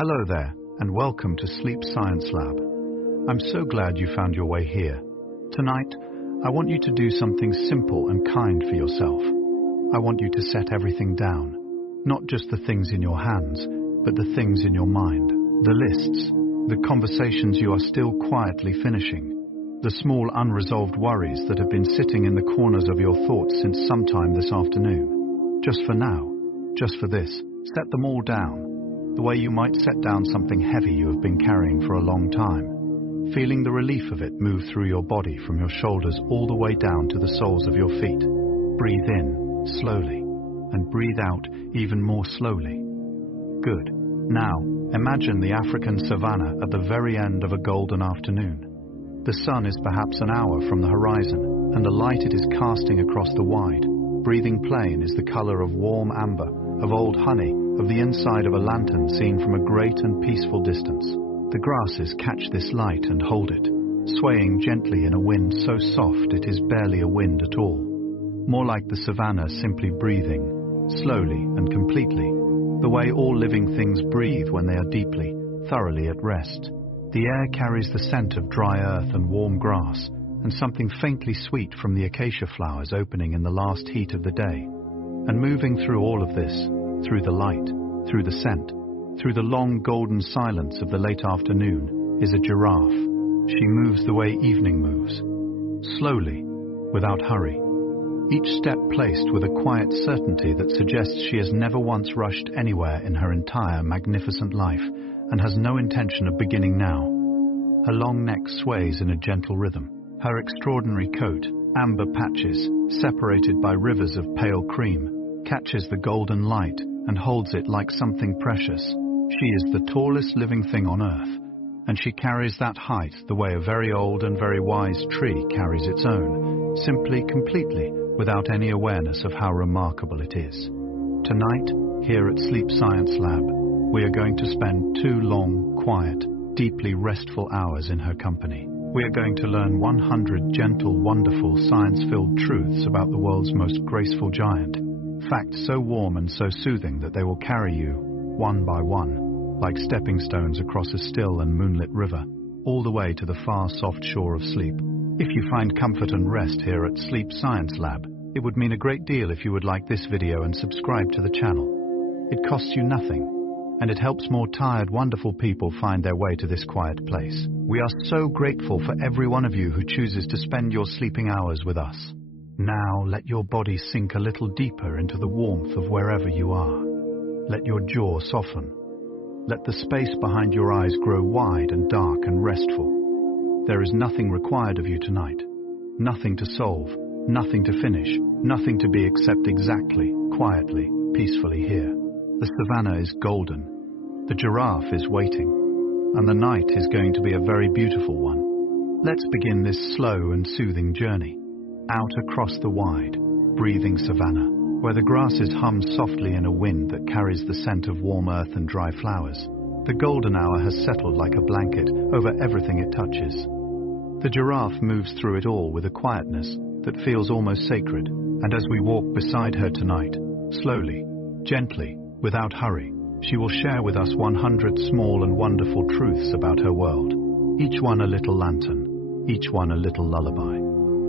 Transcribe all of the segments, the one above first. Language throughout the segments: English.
Hello there, and welcome to Sleep Science Lab. I'm so glad you found your way here. Tonight, I want you to do something simple and kind for yourself. I want you to set everything down, not just the things in your hands, but the things in your mind, the lists, the conversations you are still quietly finishing, the small unresolved worries that have been sitting in the corners of your thoughts since sometime this afternoon. Just for now, just for this, set them all down. The way you might set down something heavy you have been carrying for a long time, feeling the relief of it move through your body from your shoulders all the way down to the soles of your feet. Breathe in slowly and breathe out even more slowly. Good. Now, imagine the African savanna at the very end of a golden afternoon. The sun is perhaps an hour from the horizon, and the light it is casting across the wide, breathing plain is the color of warm amber, of old honey, of the inside of a lantern seen from a great and peaceful distance. The grasses catch this light and hold it, swaying gently in a wind so soft it is barely a wind at all. More like the savanna simply breathing, slowly and completely, the way all living things breathe when they are deeply, thoroughly at rest. The air carries the scent of dry earth and warm grass, and something faintly sweet from the acacia flowers opening in the last heat of the day. And moving through all of this, through the light, through the scent, through the long golden silence of the late afternoon, is a giraffe. She moves the way evening moves, slowly, without hurry. Each step placed with a quiet certainty that suggests she has never once rushed anywhere in her entire magnificent life and has no intention of beginning now. Her long neck sways in a gentle rhythm. Her extraordinary coat, amber patches, separated by rivers of pale cream, catches the golden light and holds it like something precious. She is the tallest living thing on earth, and she carries that height the way a very old and very wise tree carries its own, simply, completely, without any awareness of how remarkable it is. Tonight, here at Sleep Science Lab, we are going to spend 2 long, quiet, deeply restful hours in her company. We are going to learn 100 gentle, wonderful, science-filled truths about the world's most graceful giant. Facts so warm and so soothing that they will carry you, one by one, like stepping stones across a still and moonlit river, all the way to the far soft shore of sleep. If you find comfort and rest here at Sleep Science Lab, it would mean a great deal if you would like this video and subscribe to the channel. It costs you nothing, and it helps more tired, wonderful people find their way to this quiet place. We are so grateful for every one of you who chooses to spend your sleeping hours with us. Now let your body sink a little deeper into the warmth of wherever you are. Let your jaw soften. Let the space behind your eyes grow wide and dark and restful. There is nothing required of you tonight. Nothing to solve, nothing to finish, nothing to be except exactly, quietly, peacefully here. The savanna is golden. The giraffe is waiting. And the night is going to be a very beautiful one. Let's begin this slow and soothing journey. Out across the wide, breathing savanna, where the grasses hum softly in a wind that carries the scent of warm earth and dry flowers. The golden hour has settled like a blanket over everything it touches. The giraffe moves through it all with a quietness that feels almost sacred, and as we walk beside her tonight, slowly, gently, without hurry, she will share with us 100 small and wonderful truths about her world, each one a little lantern, each one a little lullaby.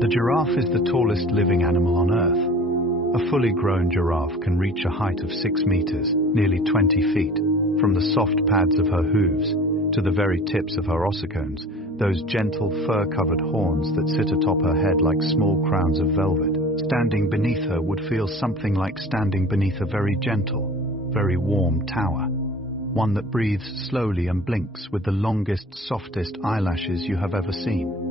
The giraffe is the tallest living animal on Earth. A fully grown giraffe can reach a height of 6 meters, nearly 20 feet, from the soft pads of her hooves to the very tips of her ossicones, those gentle fur-covered horns that sit atop her head like small crowns of velvet. Standing beneath her would feel something like standing beneath a very gentle, very warm tower, one that breathes slowly and blinks with the longest, softest eyelashes you have ever seen.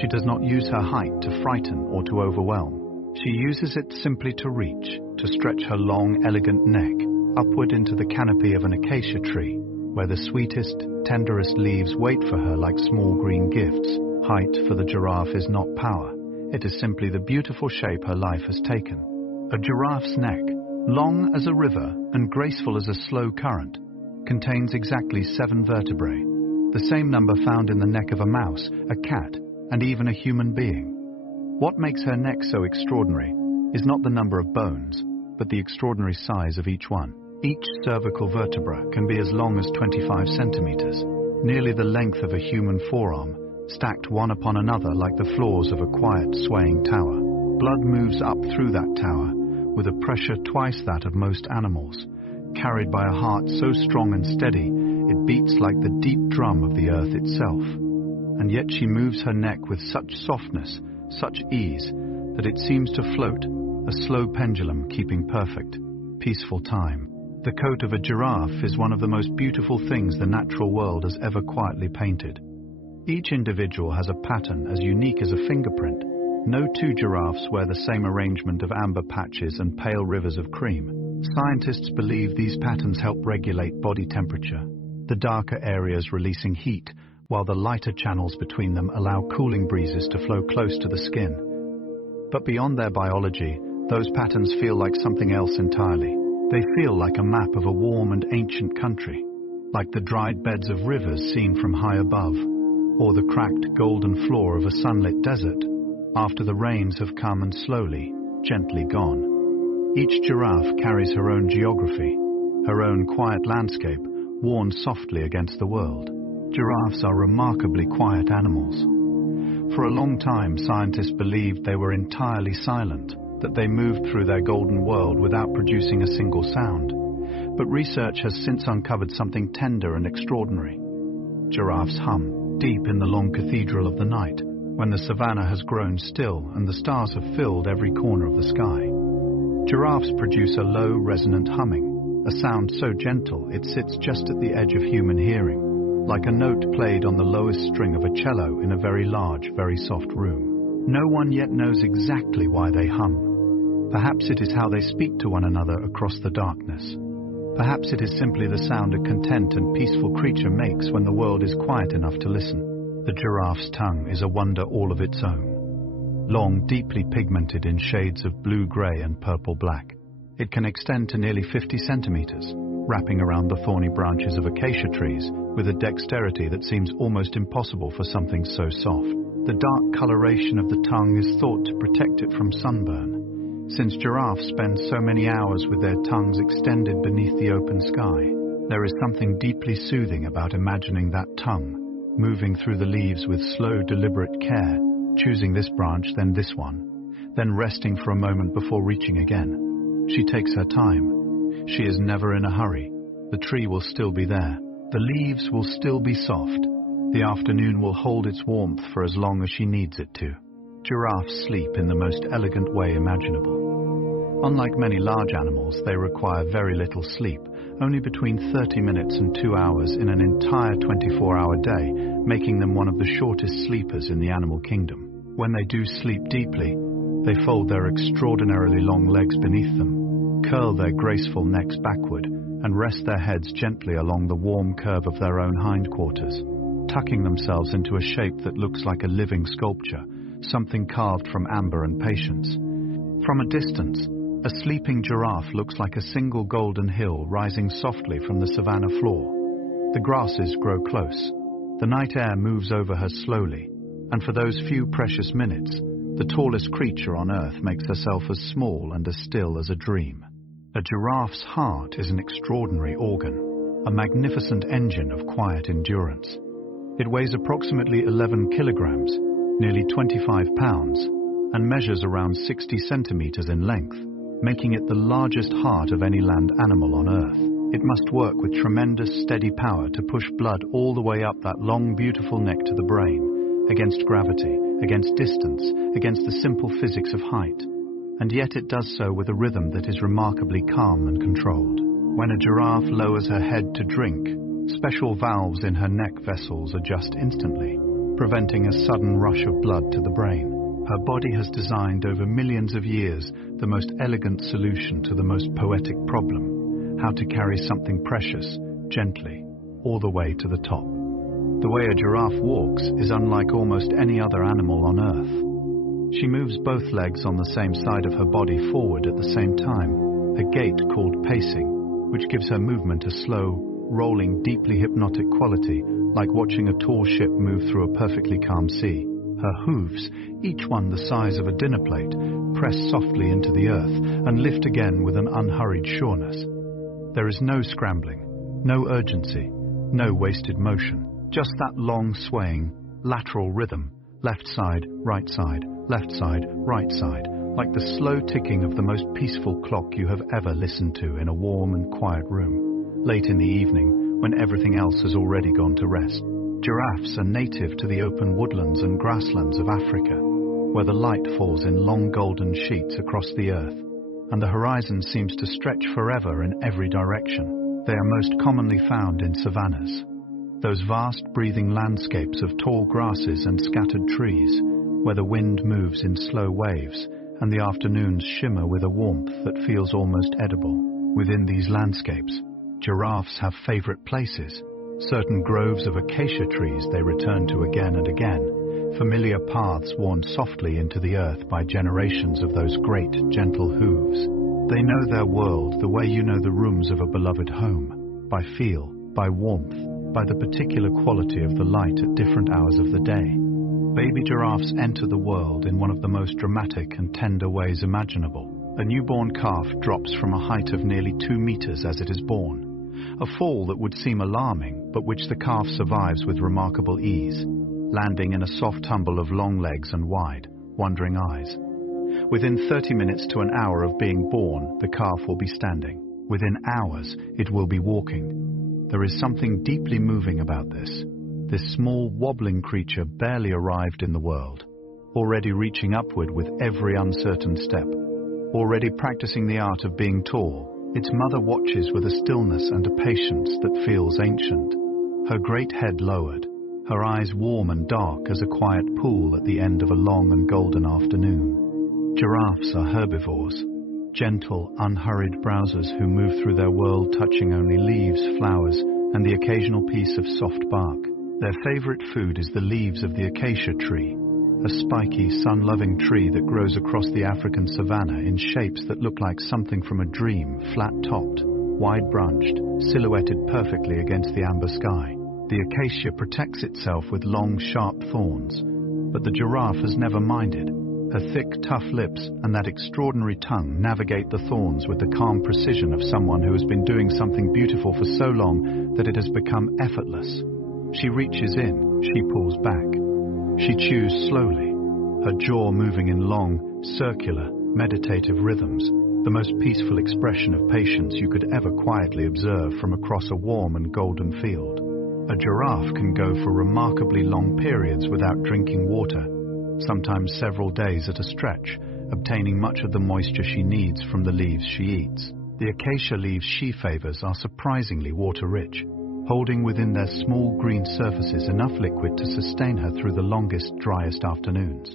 She does not use her height to frighten or to overwhelm. She uses it simply to reach, to stretch her long, elegant neck upward into the canopy of an acacia tree, where the sweetest, tenderest leaves wait for her like small green gifts. Height for the giraffe is not power. It is simply the beautiful shape her life has taken. A giraffe's neck, long as a river and graceful as a slow current, contains exactly 7 vertebrae, the same number found in the neck of a mouse, a cat, and even a human being. What makes her neck so extraordinary is not the number of bones, but the extraordinary size of each one. Each cervical vertebra can be as long as 25 centimeters, nearly the length of a human forearm, stacked one upon another like the floors of a quiet, swaying tower. Blood moves up through that tower with a pressure twice that of most animals, carried by a heart so strong and steady it beats like the deep drum of the earth itself. And yet she moves her neck with such softness, such ease, that it seems to float, a slow pendulum keeping perfect, peaceful time. The coat of a giraffe is one of the most beautiful things the natural world has ever quietly painted. Each individual has a pattern as unique as a fingerprint. No two giraffes wear the same arrangement of amber patches and pale rivers of cream. Scientists believe these patterns help regulate body temperature, the darker areas releasing heat, while the lighter channels between them allow cooling breezes to flow close to the skin. But beyond their biology, those patterns feel like something else entirely. They feel like a map of a warm and ancient country, like the dried beds of rivers seen from high above, or the cracked golden floor of a sunlit desert, after the rains have come and slowly, gently gone. Each giraffe carries her own geography, her own quiet landscape, worn softly against the world. Giraffes are remarkably quiet animals. For a long time, scientists believed they were entirely silent, that they moved through their golden world without producing a single sound. But research has since uncovered something tender and extraordinary. Giraffes hum, deep in the long cathedral of the night, when the savannah has grown still and the stars have filled every corner of the sky. Giraffes produce a low, resonant humming, a sound so gentle it sits just at the edge of human hearing, like a note played on the lowest string of a cello in a very large, very soft room. No one yet knows exactly why they hum. Perhaps it is how they speak to one another across the darkness. Perhaps it is simply the sound a content and peaceful creature makes when the world is quiet enough to listen. The giraffe's tongue is a wonder all of its own. Long, deeply pigmented in shades of blue-grey and purple-black, it can extend to nearly 50 centimeters, wrapping around the thorny branches of acacia trees with a dexterity that seems almost impossible for something so soft. The dark coloration of the tongue is thought to protect it from sunburn, since giraffes spend so many hours with their tongues extended beneath the open sky. There is something deeply soothing about imagining that tongue, moving through the leaves with slow, deliberate care, choosing this branch, then this one, then resting for a moment before reaching again. She takes her time. She is never in a hurry. The tree will still be there. The leaves will still be soft. The afternoon will hold its warmth for as long as she needs it to. Giraffes sleep in the most elegant way imaginable. Unlike many large animals, they require very little sleep, only between 30 minutes and 2 hours in an entire 24-hour day, making them one of the shortest sleepers in the animal kingdom. When they do sleep deeply, they fold their extraordinarily long legs beneath them, curl their graceful necks backward, and rest their heads gently along the warm curve of their own hindquarters, tucking themselves into a shape that looks like a living sculpture, something carved from amber and patience. From a distance, a sleeping giraffe looks like a single golden hill rising softly from the savanna floor. The grasses grow close. The night air moves over her slowly, and for those few precious minutes, the tallest creature on earth makes herself as small and as still as a dream. A giraffe's heart is an extraordinary organ, a magnificent engine of quiet endurance. It weighs approximately 11 kilograms, nearly 25 pounds, and measures around 60 centimeters in length, making it the largest heart of any land animal on Earth. It must work with tremendous steady power to push blood all the way up that long, beautiful neck to the brain, against gravity, against distance, against the simple physics of height. And yet it does so with a rhythm that is remarkably calm and controlled. When a giraffe lowers her head to drink, special valves in her neck vessels adjust instantly, preventing a sudden rush of blood to the brain. Her body has designed over millions of years the most elegant solution to the most poetic problem: how to carry something precious, gently, all the way to the top. The way a giraffe walks is unlike almost any other animal on Earth. She moves both legs on the same side of her body forward at the same time, a gait called pacing, which gives her movement a slow, rolling, deeply hypnotic quality, like watching a tall ship move through a perfectly calm sea. Her hooves, each one the size of a dinner plate, press softly into the earth and lift again with an unhurried sureness. There is no scrambling, no urgency, no wasted motion, just that long swaying, lateral rhythm, left side, right side, right side, like the slow ticking of the most peaceful clock you have ever listened to in a warm and quiet room, late in the evening when everything else has already gone to rest. Giraffes are native to the open woodlands and grasslands of Africa, where the light falls in long golden sheets across the earth, and the horizon seems to stretch forever in every direction. They are most commonly found in savannas, those vast breathing landscapes of tall grasses and scattered trees, where the wind moves in slow waves and the afternoons shimmer with a warmth that feels almost edible. Within these landscapes, giraffes have favorite places, certain groves of acacia trees they return to again and again, familiar paths worn softly into the earth by generations of those great, gentle hooves. They know their world the way you know the rooms of a beloved home, by feel, by warmth, by the particular quality of the light at different hours of the day. Baby giraffes enter the world in one of the most dramatic and tender ways imaginable. A newborn calf drops from a height of nearly 2 meters as it is born, a fall that would seem alarming, but which the calf survives with remarkable ease, landing in a soft tumble of long legs and wide, wondering eyes. Within 30 minutes to an hour of being born, the calf will be standing. Within hours, it will be walking. There is something deeply moving about this. This small, wobbling creature barely arrived in the world, already reaching upward with every uncertain step, already practicing the art of being tall. Its mother watches with a stillness and a patience that feels ancient, her great head lowered, her eyes warm and dark as a quiet pool at the end of a long and golden afternoon. Giraffes are herbivores, gentle, unhurried browsers who move through their world touching only leaves, flowers, and the occasional piece of soft bark. Their favorite food is the leaves of the acacia tree, a spiky, sun-loving tree that grows across the African savanna in shapes that look like something from a dream, flat-topped, wide-branched, silhouetted perfectly against the amber sky. The acacia protects itself with long, sharp thorns, but the giraffe has never minded. Her thick, tough lips and that extraordinary tongue navigate the thorns with the calm precision of someone who has been doing something beautiful for so long that it has become effortless. She reaches in, she pulls back. She chews slowly, her jaw moving in long, circular, meditative rhythms, the most peaceful expression of patience you could ever quietly observe from across a warm and golden field. A giraffe can go for remarkably long periods without drinking water, sometimes several days at a stretch, obtaining much of the moisture she needs from the leaves she eats. The acacia leaves she favors are surprisingly water-rich, holding within their small green surfaces enough liquid to sustain her through the longest, driest afternoons.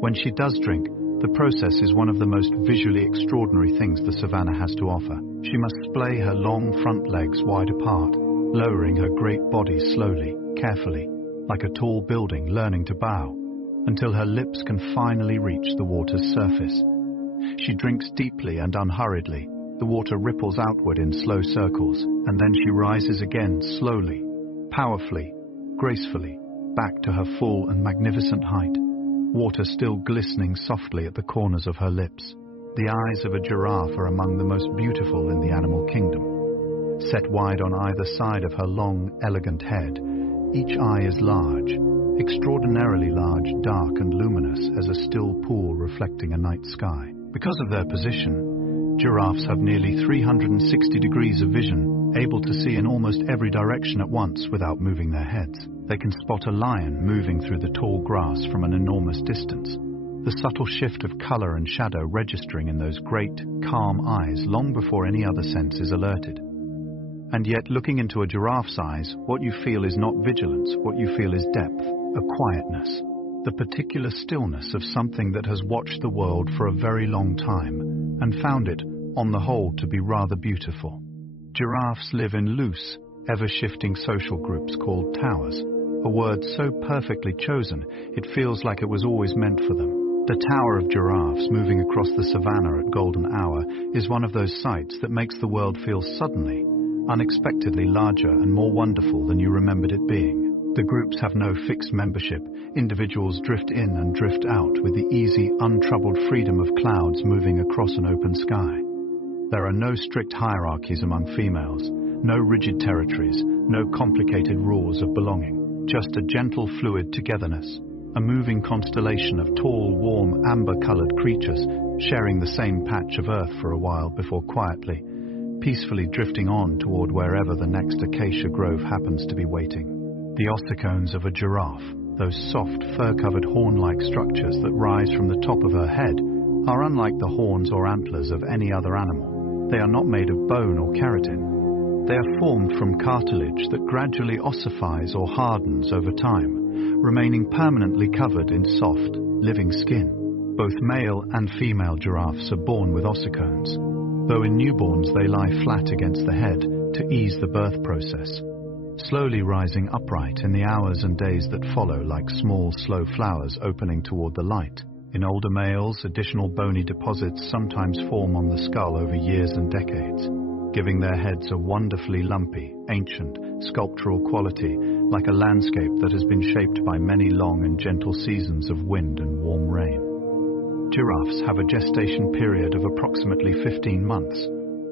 When she does drink, the process is one of the most visually extraordinary things the savanna has to offer. She must splay her long front legs wide apart, lowering her great body slowly, carefully, like a tall building learning to bow, until her lips can finally reach the water's surface. She drinks deeply and unhurriedly. The water ripples outward in slow circles, and then she rises again slowly, powerfully, gracefully, back to her full and magnificent height, water still glistening softly at the corners of her lips. The eyes of a giraffe are among the most beautiful in the animal kingdom. Set wide on either side of her long, elegant head, each eye is large, extraordinarily large, dark and luminous as a still pool reflecting a night sky. Because of their position, giraffes have nearly 360 degrees of vision, able to see in almost every direction at once without moving their heads. They can spot a lion moving through the tall grass from an enormous distance, the subtle shift of color and shadow registering in those great, calm eyes long before any other sense is alerted. And yet, looking into a giraffe's eyes, what you feel is not vigilance, what you feel is depth, a quietness, the particular stillness of something that has watched the world for a very long time and found it, on the whole, to be rather beautiful. Giraffes live in loose, ever-shifting social groups called towers, a word so perfectly chosen it feels like it was always meant for them. The tower of giraffes moving across the savanna at golden hour is one of those sights that makes the world feel suddenly, unexpectedly larger and more wonderful than you remembered it being. The groups have no fixed membership. Individuals drift in and drift out with the easy, untroubled freedom of clouds moving across an open sky. There are no strict hierarchies among females, no rigid territories, no complicated rules of belonging, just a gentle, fluid togetherness, a moving constellation of tall, warm, amber-colored creatures sharing the same patch of earth for a while before quietly, peacefully drifting on toward wherever the next acacia grove happens to be waiting. The ossicones of a giraffe, those soft, fur-covered horn-like structures that rise from the top of her head, are unlike the horns or antlers of any other animal. They are not made of bone or keratin. They are formed from cartilage that gradually ossifies or hardens over time, remaining permanently covered in soft, living skin. Both male and female giraffes are born with ossicones, though in newborns they lie flat against the head to ease the birth process, slowly rising upright in the hours and days that follow like small, slow flowers opening toward the light. In older males, additional bony deposits sometimes form on the skull over years and decades, giving their heads a wonderfully lumpy, ancient, sculptural quality, like a landscape that has been shaped by many long and gentle seasons of wind and warm rain. Giraffes have a gestation period of approximately 15 months,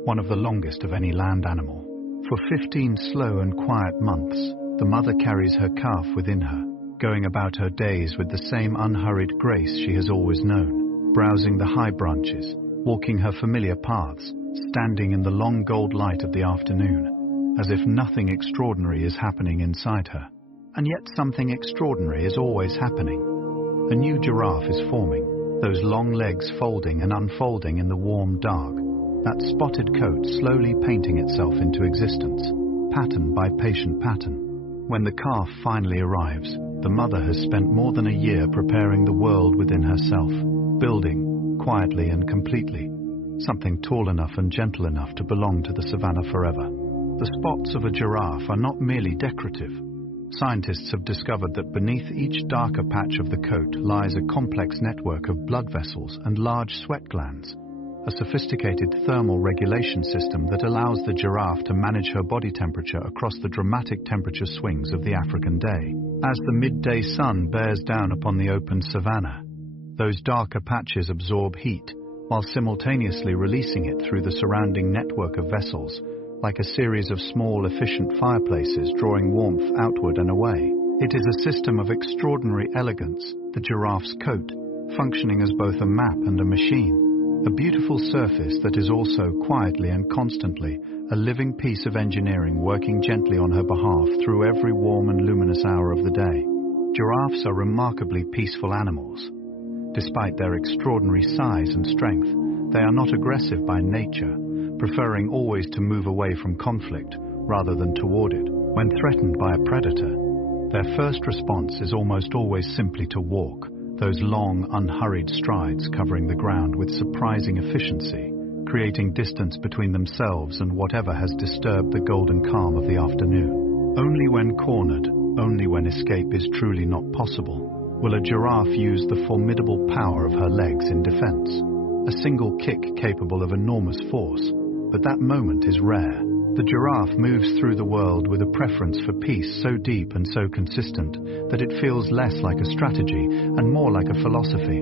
one of the longest of any land animal. For 15 slow and quiet months, the mother carries her calf within her, going about her days with the same unhurried grace she has always known, browsing the high branches, walking her familiar paths, standing in the long gold light of the afternoon, as if nothing extraordinary is happening inside her. And yet something extraordinary is always happening. A new giraffe is forming, those long legs folding and unfolding in the warm dark, that spotted coat slowly painting itself into existence, pattern by patient pattern. When the calf finally arrives, the mother has spent more than a year preparing the world within herself, building, quietly and completely, something tall enough and gentle enough to belong to the savanna forever. The spots of a giraffe are not merely decorative. Scientists have discovered that beneath each darker patch of the coat lies a complex network of blood vessels and large sweat glands, a sophisticated thermal regulation system that allows the giraffe to manage her body temperature across the dramatic temperature swings of the African day. As the midday sun bears down upon the open savanna, those darker patches absorb heat, while simultaneously releasing it through the surrounding network of vessels, like a series of small, efficient fireplaces drawing warmth outward and away. It is a system of extraordinary elegance, the giraffe's coat, functioning as both a map and a machine. A beautiful surface that is also quietly and constantly a living piece of engineering working gently on her behalf through every warm and luminous hour of the day. Giraffes are remarkably peaceful animals. Despite their extraordinary size and strength, they are not aggressive by nature, preferring always to move away from conflict rather than toward it. When threatened by a predator, their first response is almost always simply to walk, those long, unhurried strides covering the ground with surprising efficiency, creating distance between themselves and whatever has disturbed the golden calm of the afternoon. Only when cornered, only when escape is truly not possible, will a giraffe use the formidable power of her legs in defense. A single kick capable of enormous force, but that moment is rare. The giraffe moves through the world with a preference for peace so deep and so consistent that it feels less like a strategy and more like a philosophy.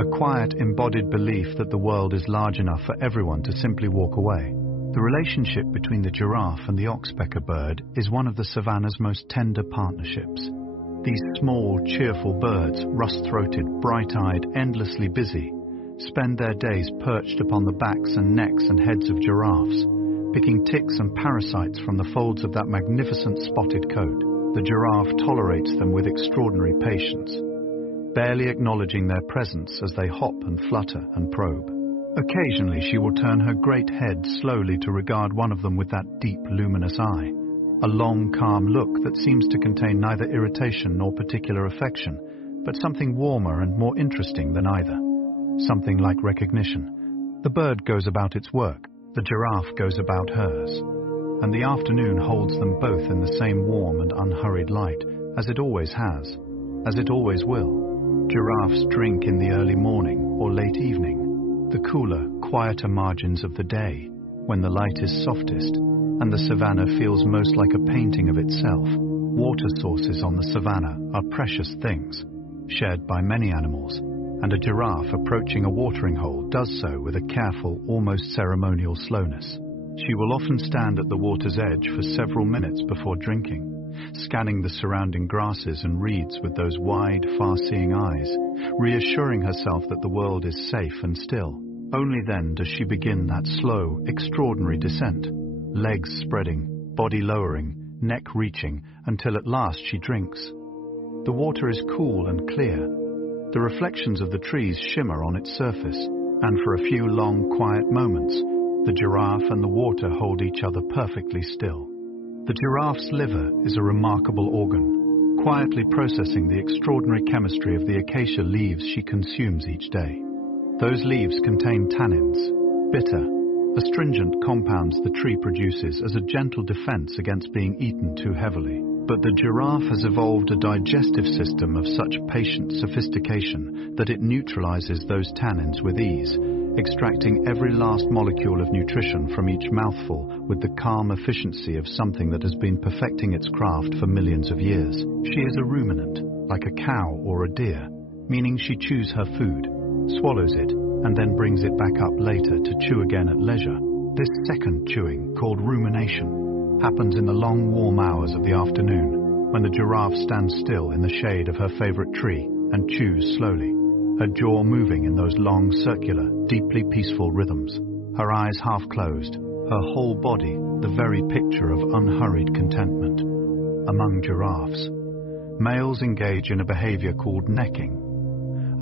A quiet, embodied belief that the world is large enough for everyone to simply walk away. The relationship between the giraffe and the oxpecker bird is one of the savanna's most tender partnerships. These small, cheerful birds, rust-throated, bright-eyed, endlessly busy, spend their days perched upon the backs and necks and heads of giraffes, picking ticks and parasites from the folds of that magnificent spotted coat. The giraffe tolerates them with extraordinary patience, barely acknowledging their presence as they hop and flutter and probe. Occasionally she will turn her great head slowly to regard one of them with that deep, luminous eye, a long, calm look that seems to contain neither irritation nor particular affection, but something warmer and more interesting than either, something like recognition. The bird goes about its work, the giraffe goes about hers, and the afternoon holds them both in the same warm and unhurried light, as it always has, as it always will. Giraffes drink in the early morning or late evening, the cooler, quieter margins of the day, when the light is softest, and the savanna feels most like a painting of itself. Water sources on the savanna are precious things, shared by many animals, and a giraffe approaching a watering hole does so with a careful, almost ceremonial slowness. She will often stand at the water's edge for several minutes before drinking, scanning the surrounding grasses and reeds with those wide, far-seeing eyes, reassuring herself that the world is safe and still. Only then does she begin that slow, extraordinary descent, legs spreading, body lowering, neck reaching, until at last she drinks. The water is cool and clear. The reflections of the trees shimmer on its surface, and for a few long, quiet moments, the giraffe and the water hold each other perfectly still. The giraffe's liver is a remarkable organ, quietly processing the extraordinary chemistry of the acacia leaves she consumes each day. Those leaves contain tannins, bitter, astringent compounds the tree produces as a gentle defense against being eaten too heavily. But the giraffe has evolved a digestive system of such patient sophistication that it neutralizes those tannins with ease, extracting every last molecule of nutrition from each mouthful with the calm efficiency of something that has been perfecting its craft for millions of years. She is a ruminant, like a cow or a deer, meaning she chews her food, swallows it, and then brings it back up later to chew again at leisure. This second chewing, called rumination, happens in the long warm hours of the afternoon, when the giraffe stands still in the shade of her favorite tree and chews slowly, her jaw moving in those long, circular, deeply peaceful rhythms, her eyes half closed, her whole body the very picture of unhurried contentment. Among giraffes, males engage in a behavior called necking,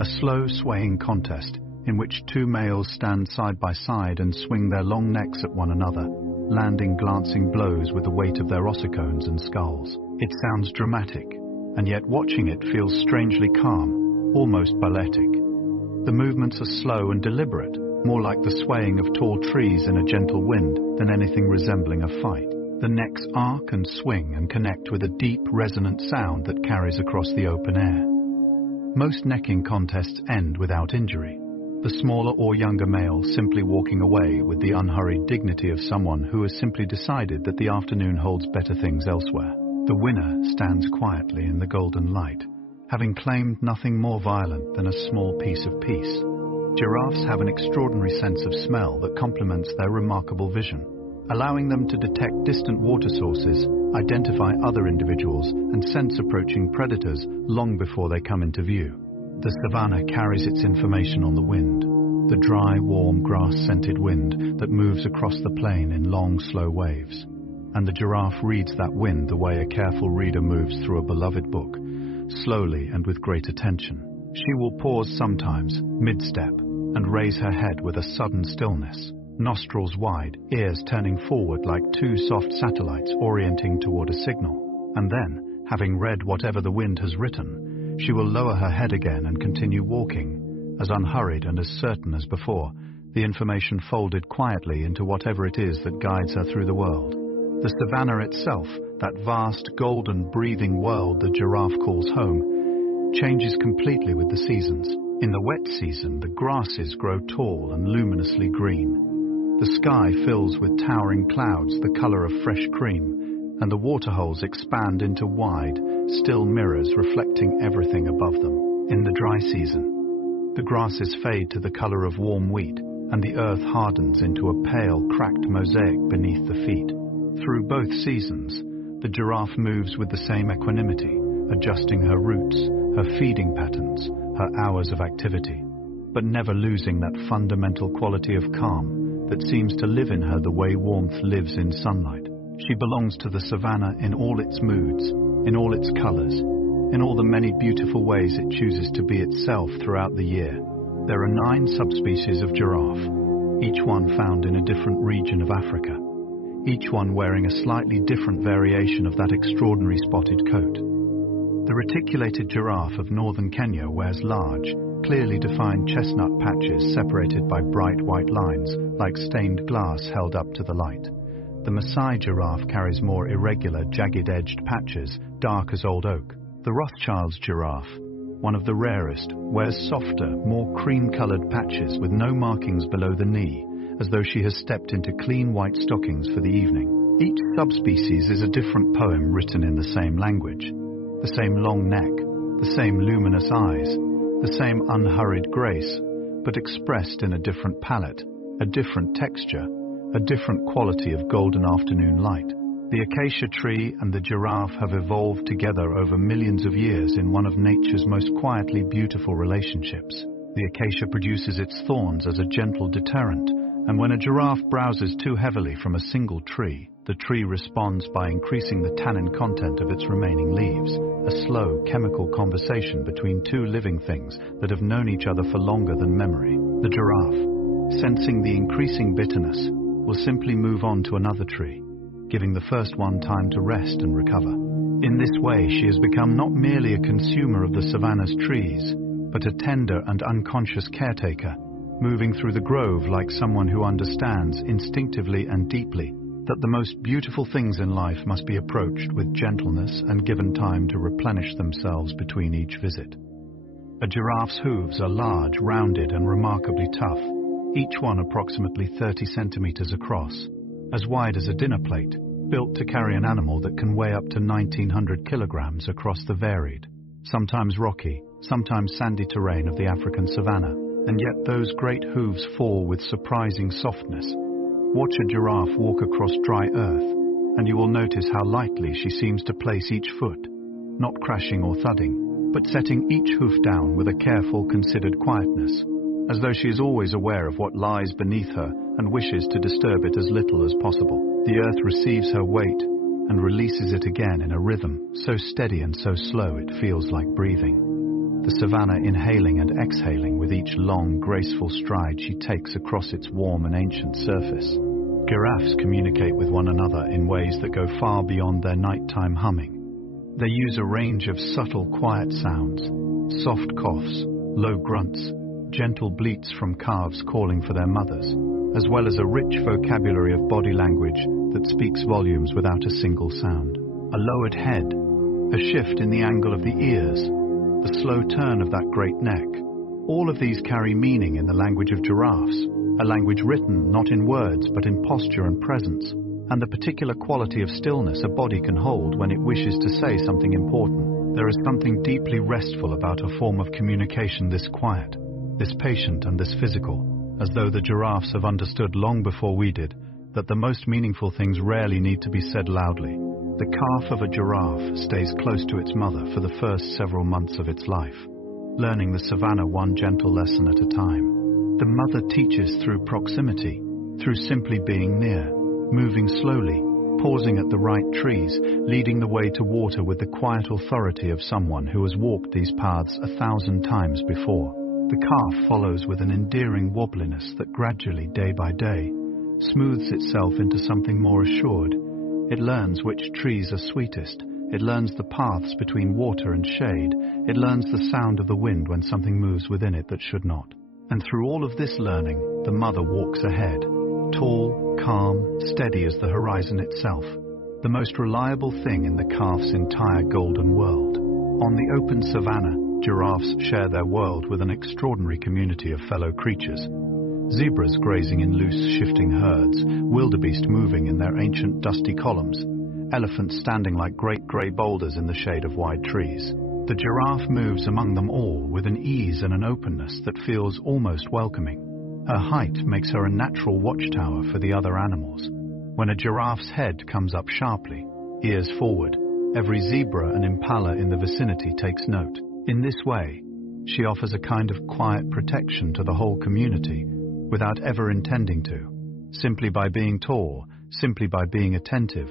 a slow swaying contest in which two males stand side by side and swing their long necks at one another, landing glancing blows with the weight of their ossicones and skulls. It sounds dramatic, and yet watching it feels strangely calm, almost balletic. The movements are slow and deliberate, more like the swaying of tall trees in a gentle wind than anything resembling a fight. The necks arc and swing and connect with a deep, resonant sound that carries across the open air. Most necking contests end without injury, the smaller or younger male simply walking away with the unhurried dignity of someone who has simply decided that the afternoon holds better things elsewhere. The winner stands quietly in the golden light, having claimed nothing more violent than a small piece of peace. Giraffes have an extraordinary sense of smell that complements their remarkable vision, allowing them to detect distant water sources, identify other individuals, and sense approaching predators long before they come into view. The savanna carries its information on the wind, the dry, warm, grass-scented wind that moves across the plain in long, slow waves. And the giraffe reads that wind the way a careful reader moves through a beloved book, slowly and with great attention. She will pause sometimes, mid-step, and raise her head with a sudden stillness, nostrils wide, ears turning forward like two soft satellites orienting toward a signal. And then, having read whatever the wind has written, she will lower her head again and continue walking, as unhurried and as certain as before, the information folded quietly into whatever it is that guides her through the world. The savanna itself, that vast, golden, breathing world the giraffe calls home, changes completely with the seasons. In the wet season, the grasses grow tall and luminously green. The sky fills with towering clouds the color of fresh cream, and the waterholes expand into wide, still mirrors reflecting everything above them. In the dry season, the grasses fade to the color of warm wheat, and the earth hardens into a pale, cracked mosaic beneath the feet. Through both seasons, the giraffe moves with the same equanimity, adjusting her routes, her feeding patterns, her hours of activity, but never losing that fundamental quality of calm that seems to live in her the way warmth lives in sunlight. She belongs to the savanna in all its moods, in all its colors, in all the many beautiful ways it chooses to be itself throughout the year. There are 9 subspecies of giraffe, each one found in a different region of Africa, each one wearing a slightly different variation of that extraordinary spotted coat. The reticulated giraffe of northern Kenya wears large, clearly defined chestnut patches separated by bright white lines, like stained glass held up to the light. The Maasai giraffe carries more irregular, jagged-edged patches, dark as old oak. The Rothschild's giraffe, one of the rarest, wears softer, more cream-colored patches with no markings below the knee, as though she has stepped into clean white stockings for the evening. Each subspecies is a different poem written in the same language. The same long neck, the same luminous eyes, the same unhurried grace, but expressed in a different palette, a different texture, a different quality of golden afternoon light. The acacia tree and the giraffe have evolved together over millions of years in one of nature's most quietly beautiful relationships. The acacia produces its thorns as a gentle deterrent, and when a giraffe browses too heavily from a single tree, the tree responds by increasing the tannin content of its remaining leaves, a slow chemical conversation between two living things that have known each other for longer than memory. The giraffe, sensing the increasing bitterness, will simply move on to another tree, giving the first one time to rest and recover. In this way, she has become not merely a consumer of the savanna's trees, but a tender and unconscious caretaker, moving through the grove like someone who understands instinctively and deeply that the most beautiful things in life must be approached with gentleness and given time to replenish themselves between each visit. A giraffe's hooves are large, rounded, and remarkably tough, each one approximately 30 centimeters across, as wide as a dinner plate, built to carry an animal that can weigh up to 1,900 kilograms across the varied, sometimes rocky, sometimes sandy terrain of the African savanna, and yet those great hooves fall with surprising softness. Watch a giraffe walk across dry earth, and you will notice how lightly she seems to place each foot, not crashing or thudding, but setting each hoof down with a careful, considered quietness, as though she is always aware of what lies beneath her and wishes to disturb it as little as possible. The earth receives her weight and releases it again in a rhythm so steady and so slow it feels like breathing. The savanna inhaling and exhaling with each long, graceful stride she takes across its warm and ancient surface. Giraffes communicate with one another in ways that go far beyond their nighttime humming. They use a range of subtle, quiet sounds, soft coughs, low grunts, gentle bleats from calves calling for their mothers, as well as a rich vocabulary of body language that speaks volumes without a single sound. A lowered head, a shift in the angle of the ears, the slow turn of that great neck. All of these carry meaning in the language of giraffes, a language written not in words but in posture and presence, and the particular quality of stillness a body can hold when it wishes to say something important. There is something deeply restful about a form of communication this quiet, this patient and this physical, as though the giraffes have understood long before we did that the most meaningful things rarely need to be said loudly. The calf of a giraffe stays close to its mother for the first several months of its life, learning the savanna one gentle lesson at a time. The mother teaches through proximity, through simply being near, moving slowly, pausing at the right trees, leading the way to water with the quiet authority of someone who has walked these paths 1,000 times before. The calf follows with an endearing wobbliness that gradually, day by day, smooths itself into something more assured. It learns which trees are sweetest. It learns the paths between water and shade. It learns the sound of the wind when something moves within it that should not. And through all of this learning, the mother walks ahead, tall, calm, steady as the horizon itself, the most reliable thing in the calf's entire golden world. On the open savanna, giraffes share their world with an extraordinary community of fellow creatures. Zebras grazing in loose, shifting herds, wildebeest moving in their ancient dusty columns, elephants standing like great grey boulders in the shade of wide trees. The giraffe moves among them all with an ease and an openness that feels almost welcoming. Her height makes her a natural watchtower for the other animals. When a giraffe's head comes up sharply, ears forward, every zebra and impala in the vicinity takes note. In this way, she offers a kind of quiet protection to the whole community without ever intending to, simply by being tall, simply by being attentive,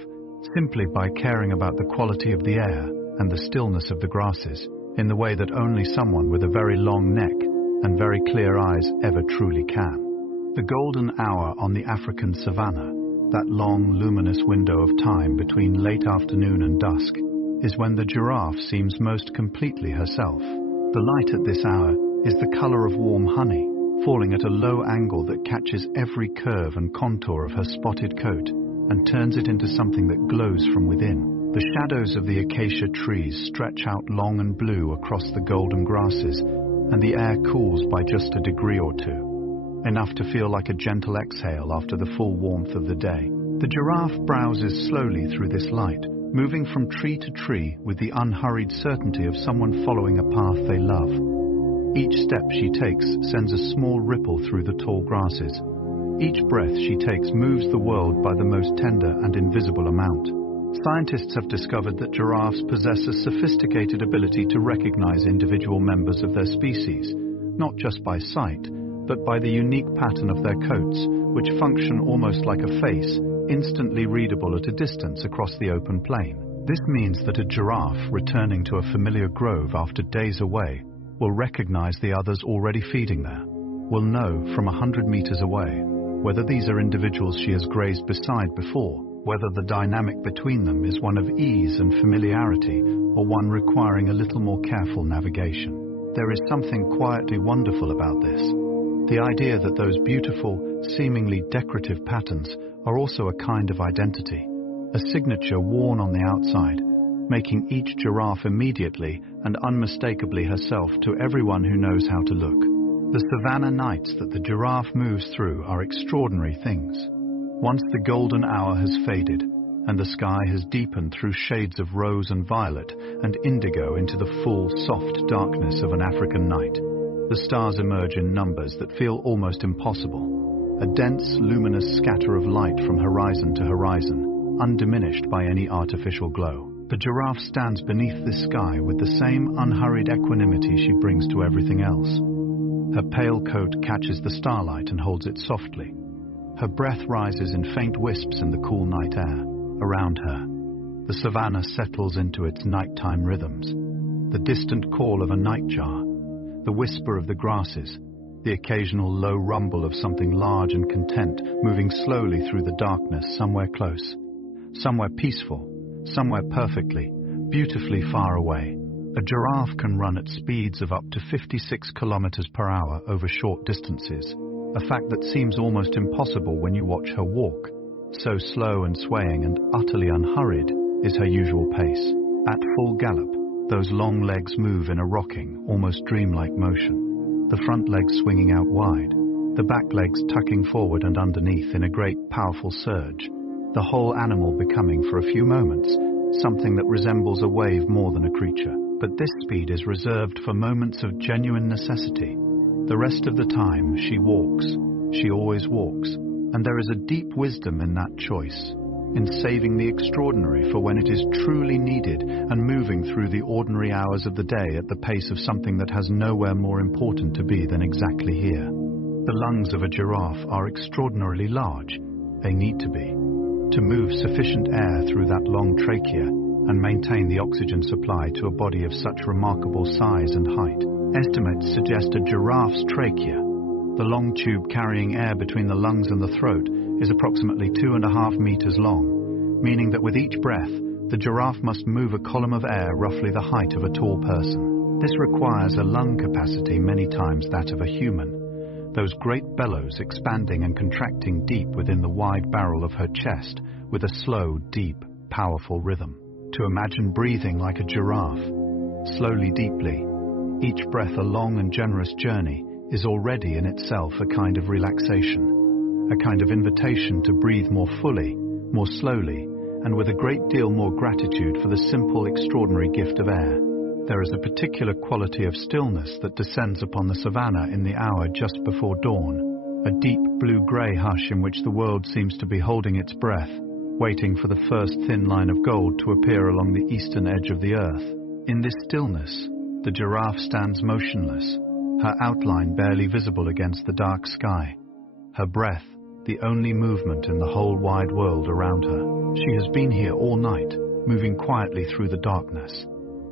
simply by caring about the quality of the air and the stillness of the grasses, in the way that only someone with a very long neck and very clear eyes ever truly can. The golden hour on the African savanna, that long, luminous window of time between late afternoon and dusk, is when the giraffe seems most completely herself. The light at this hour is the color of warm honey, falling at a low angle that catches every curve and contour of her spotted coat and turns it into something that glows from within. The shadows of the acacia trees stretch out long and blue across the golden grasses, and the air cools by just a degree or two, enough to feel like a gentle exhale after the full warmth of the day. The giraffe browses slowly through this light, moving from tree to tree with the unhurried certainty of someone following a path they love. Each step she takes sends a small ripple through the tall grasses. Each breath she takes moves the world by the most tender and invisible amount. Scientists have discovered that giraffes possess a sophisticated ability to recognize individual members of their species, not just by sight, but by the unique pattern of their coats, which function almost like a face, instantly readable at a distance across the open plain. This means that a giraffe returning to a familiar grove after days away will recognize the others already feeding there, will know from 100 meters away whether these are individuals she has grazed beside before, whether the dynamic between them is one of ease and familiarity or one requiring a little more careful navigation. There is something quietly wonderful about this. The idea that those beautiful, seemingly decorative patterns are also a kind of identity, a signature worn on the outside, making each giraffe immediately and unmistakably herself to everyone who knows how to look. The savanna nights that the giraffe moves through are extraordinary things. Once the golden hour has faded, and the sky has deepened through shades of rose and violet and indigo into the full, soft darkness of an African night, the stars emerge in numbers that feel almost impossible, a dense, luminous scatter of light from horizon to horizon, undiminished by any artificial glow. The giraffe stands beneath this sky with the same unhurried equanimity she brings to everything else. Her pale coat catches the starlight and holds it softly. Her breath rises in faint wisps in the cool night air. Around her, the savanna settles into its nighttime rhythms. The distant call of a nightjar, the whisper of the grasses, the occasional low rumble of something large and content moving slowly through the darkness somewhere close, somewhere peaceful, somewhere perfectly, beautifully far away. A giraffe can run at speeds of up to 56 kilometers per hour over short distances, a fact that seems almost impossible when you watch her walk. So slow and swaying and utterly unhurried is her usual pace. At full gallop, those long legs move in a rocking, almost dreamlike motion, the front legs swinging out wide, the back legs tucking forward and underneath in a great, powerful surge, the whole animal becoming, for a few moments, something that resembles a wave more than a creature. But this speed is reserved for moments of genuine necessity. The rest of the time, she walks. She always walks. And there is a deep wisdom in that choice, in saving the extraordinary for when it is truly needed and moving through the ordinary hours of the day at the pace of something that has nowhere more important to be than exactly here. The lungs of a giraffe are extraordinarily large. They need to be, to move sufficient air through that long trachea and maintain the oxygen supply to a body of such remarkable size and height. Estimates suggest a giraffe's trachea, the long tube carrying air between the lungs and the throat, is approximately 2.5 meters long, meaning that with each breath, the giraffe must move a column of air roughly the height of a tall person. This requires a lung capacity many times that of a human, those great bellows expanding and contracting deep within the wide barrel of her chest with a slow, deep, powerful rhythm. To imagine breathing like a giraffe, slowly, deeply, each breath a long and generous journey, is already in itself a kind of relaxation, a kind of invitation to breathe more fully, more slowly, and with a great deal more gratitude for the simple, extraordinary gift of air. There is a particular quality of stillness that descends upon the savanna in the hour just before dawn, a deep blue-grey hush in which the world seems to be holding its breath, waiting for the first thin line of gold to appear along the eastern edge of the earth. In this stillness, the giraffe stands motionless, her outline barely visible against the dark sky, her breath the only movement in the whole wide world around her. She has been here all night, moving quietly through the darkness,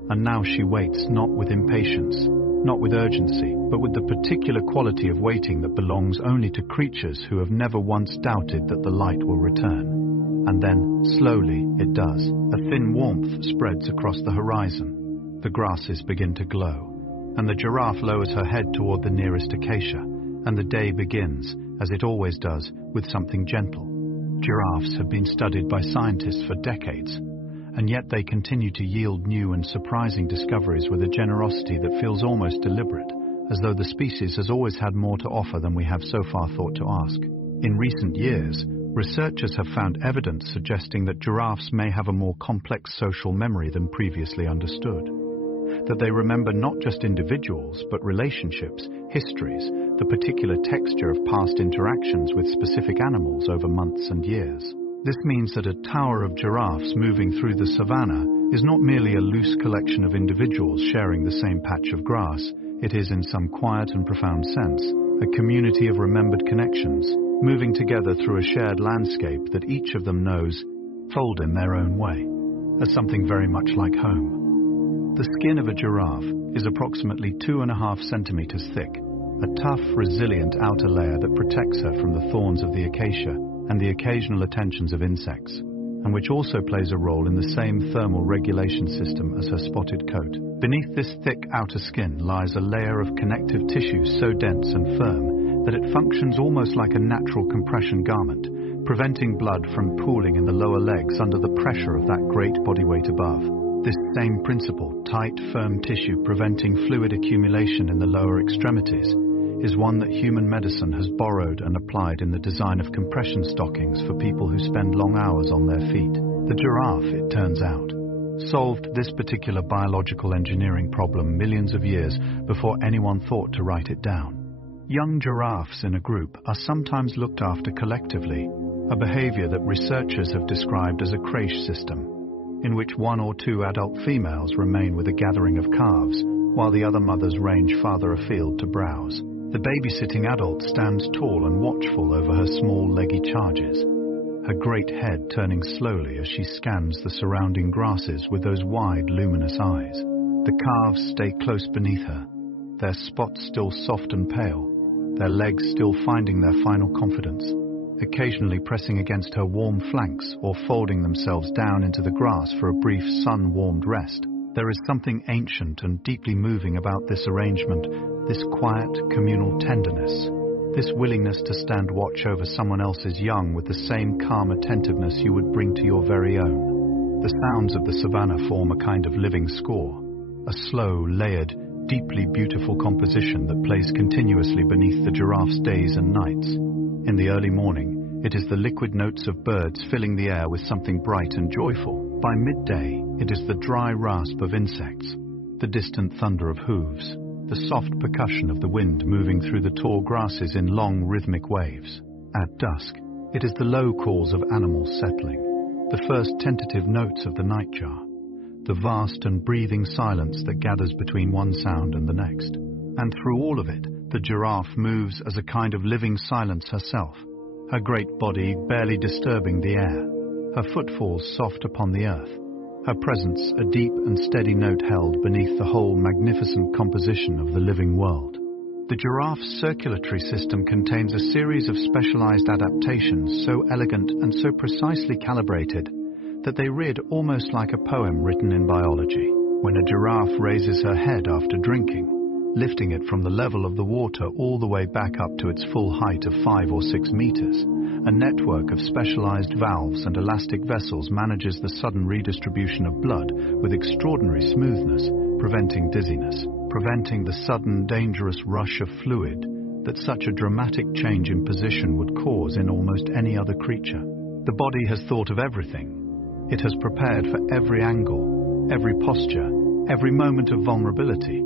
and now she waits not with impatience, not with urgency, but with the particular quality of waiting that belongs only to creatures who have never once doubted that the light will return. And then, slowly, it does. A thin warmth spreads across the horizon. The grasses begin to glow, and the giraffe lowers her head toward the nearest acacia, and the day begins, as it always does, with something gentle. Giraffes have been studied by scientists for decades, and yet they continue to yield new and surprising discoveries with a generosity that feels almost deliberate, as though the species has always had more to offer than we have so far thought to ask. In recent years, researchers have found evidence suggesting that giraffes may have a more complex social memory than previously understood. that they remember not just individuals, but relationships, histories, the particular texture of past interactions with specific animals over months and years. This means that a tower of giraffes moving through the savannah is not merely a loose collection of individuals sharing the same patch of grass. It is, in some quiet and profound sense, a community of remembered connections, moving together through a shared landscape that each of them knows, fold in their own way, as something very much like home. The skin of a giraffe is approximately 2.5 centimeters thick, a tough, resilient outer layer that protects her from the thorns of the acacia and the occasional attentions of insects, and which also plays a role in the same thermal regulation system as her spotted coat. Beneath this thick outer skin lies a layer of connective tissue so dense and firm that it functions almost like a natural compression garment, preventing blood from pooling in the lower legs under the pressure of that great body weight above. This same principle, tight, firm tissue preventing fluid accumulation in the lower extremities, is one that human medicine has borrowed and applied in the design of compression stockings for people who spend long hours on their feet. The giraffe, it turns out, solved this particular biological engineering problem millions of years before anyone thought to write it down. Young giraffes in a group are sometimes looked after collectively, a behavior that researchers have described as a creche system, in which 1 or 2 adult females remain with a gathering of calves, while the other mothers range farther afield to browse. The babysitting adult stands tall and watchful over her small leggy charges, her great head turning slowly as she scans the surrounding grasses with those wide, luminous eyes. The calves stay close beneath her, their spots still soft and pale, their legs still finding their final confidence, occasionally pressing against her warm flanks or folding themselves down into the grass for a brief sun-warmed rest. There is something ancient and deeply moving about this arrangement, this quiet, communal tenderness, this willingness to stand watch over someone else's young with the same calm attentiveness you would bring to your very own. The sounds of the savannah form a kind of living score, a slow, layered, deeply beautiful composition that plays continuously beneath the giraffe's days and nights. In the early morning, it is the liquid notes of birds filling the air with something bright and joyful. By midday, it is the dry rasp of insects, the distant thunder of hooves, the soft percussion of the wind moving through the tall grasses in long rhythmic waves. At dusk, it is the low calls of animals settling, the first tentative notes of the nightjar, the vast and breathing silence that gathers between one sound and the next. And through all of it, the giraffe moves as a kind of living silence herself, her great body barely disturbing the air, her footfalls soft upon the earth, her presence a deep and steady note held beneath the whole magnificent composition of the living world. The giraffe's circulatory system contains a series of specialized adaptations so elegant and so precisely calibrated that they read almost like a poem written in biology. When a giraffe raises her head after drinking, lifting it from the level of the water all the way back up to its full height of 5 or 6 meters, a network of specialized valves and elastic vessels manages the sudden redistribution of blood with extraordinary smoothness, preventing dizziness, preventing the sudden dangerous rush of fluid that such a dramatic change in position would cause in almost any other creature. The body has thought of everything. It has prepared for every angle, every posture, every moment of vulnerability,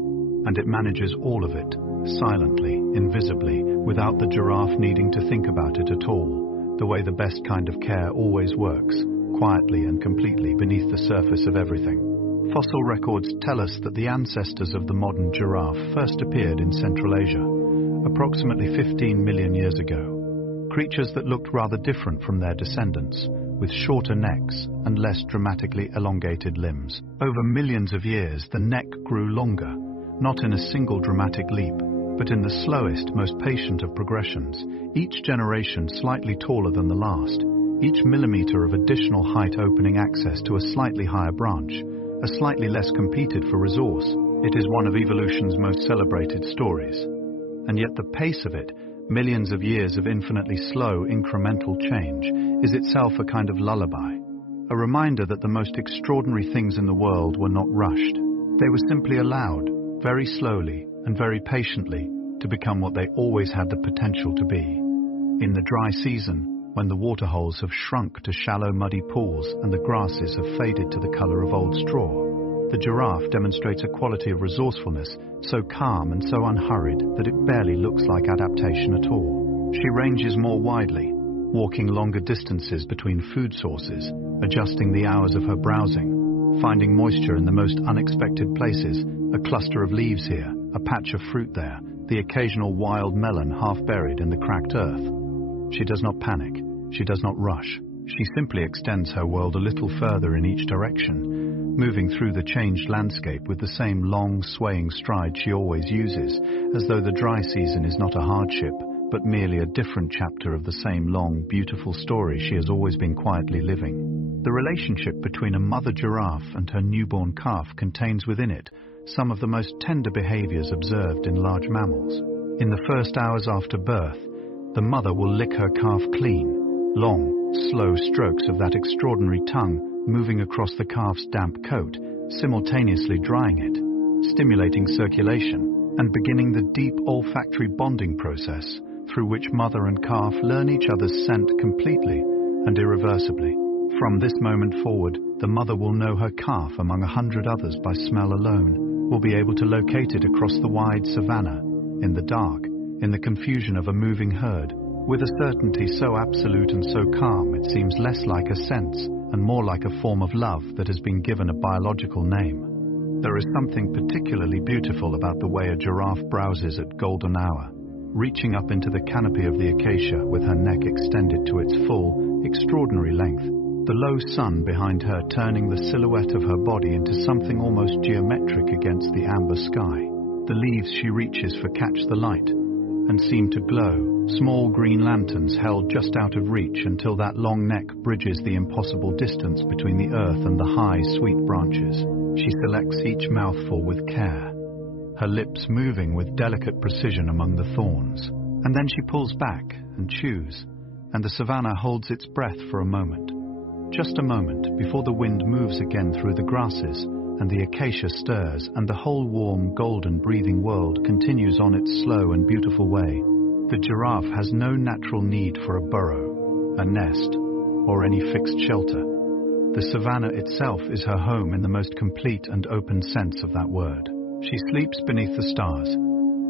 and it manages all of it, silently, invisibly, without the giraffe needing to think about it at all, the way the best kind of care always works, quietly and completely beneath the surface of everything. Fossil records tell us that the ancestors of the modern giraffe first appeared in Central Asia, approximately 15 million years ago, creatures that looked rather different from their descendants, with shorter necks and less dramatically elongated limbs. Over millions of years, the neck grew longer, not in a single dramatic leap, but in the slowest, most patient of progressions, each generation slightly taller than the last, each millimeter of additional height opening access to a slightly higher branch, a slightly less competed for resource. It is one of evolution's most celebrated stories. And yet the pace of it, millions of years of infinitely slow, incremental change, is itself a kind of lullaby, a reminder that the most extraordinary things in the world were not rushed. They were simply allowed, very slowly and very patiently, to become what they always had the potential to be. In the dry season, when the waterholes have shrunk to shallow muddy pools and the grasses have faded to the color of old straw, The giraffe demonstrates a quality of resourcefulness so calm and so unhurried that it barely looks like adaptation at all. She ranges more widely, walking longer distances between food sources, adjusting the hours of her browsing, finding moisture in the most unexpected places, a cluster of leaves here, a patch of fruit there, the occasional wild melon half buried in the cracked earth. She does not panic, she does not rush. She simply extends her world a little further in each direction, moving through the changed landscape with the same long, swaying stride she always uses, as though the dry season is not a hardship, but merely a different chapter of the same long, beautiful story she has always been quietly living. The relationship between a mother giraffe and her newborn calf contains within it some of the most tender behaviors observed in large mammals. In the first hours after birth, the mother will lick her calf clean, long, slow strokes of that extraordinary tongue moving across the calf's damp coat, simultaneously drying it, stimulating circulation, and beginning the deep olfactory bonding process through which mother and calf learn each other's scent completely and irreversibly. From this moment forward, the mother will know her calf among 100 others by smell alone, will be able to locate it across the wide savanna, in the dark, in the confusion of a moving herd, with a certainty so absolute and so calm it seems less like a sense and more like a form of love that has been given a biological name. There is something particularly beautiful about the way a giraffe browses at golden hour, reaching up into the canopy of the acacia with her neck extended to its full, extraordinary length, the low sun behind her turning the silhouette of her body into something almost geometric against the amber sky. The leaves she reaches for catch the light and seem to glow, small green lanterns held just out of reach until that long neck bridges the impossible distance between the earth and the high, sweet branches. She selects each mouthful with care, her lips moving with delicate precision among the thorns. And then she pulls back and chews, and the savanna holds its breath for a moment. Just a moment before the wind moves again through the grasses, and the acacia stirs, and the whole warm, golden, breathing world continues on its slow and beautiful way. The giraffe has no natural need for a burrow, a nest, or any fixed shelter. The savanna itself is her home in the most complete and open sense of that word. She sleeps beneath the stars,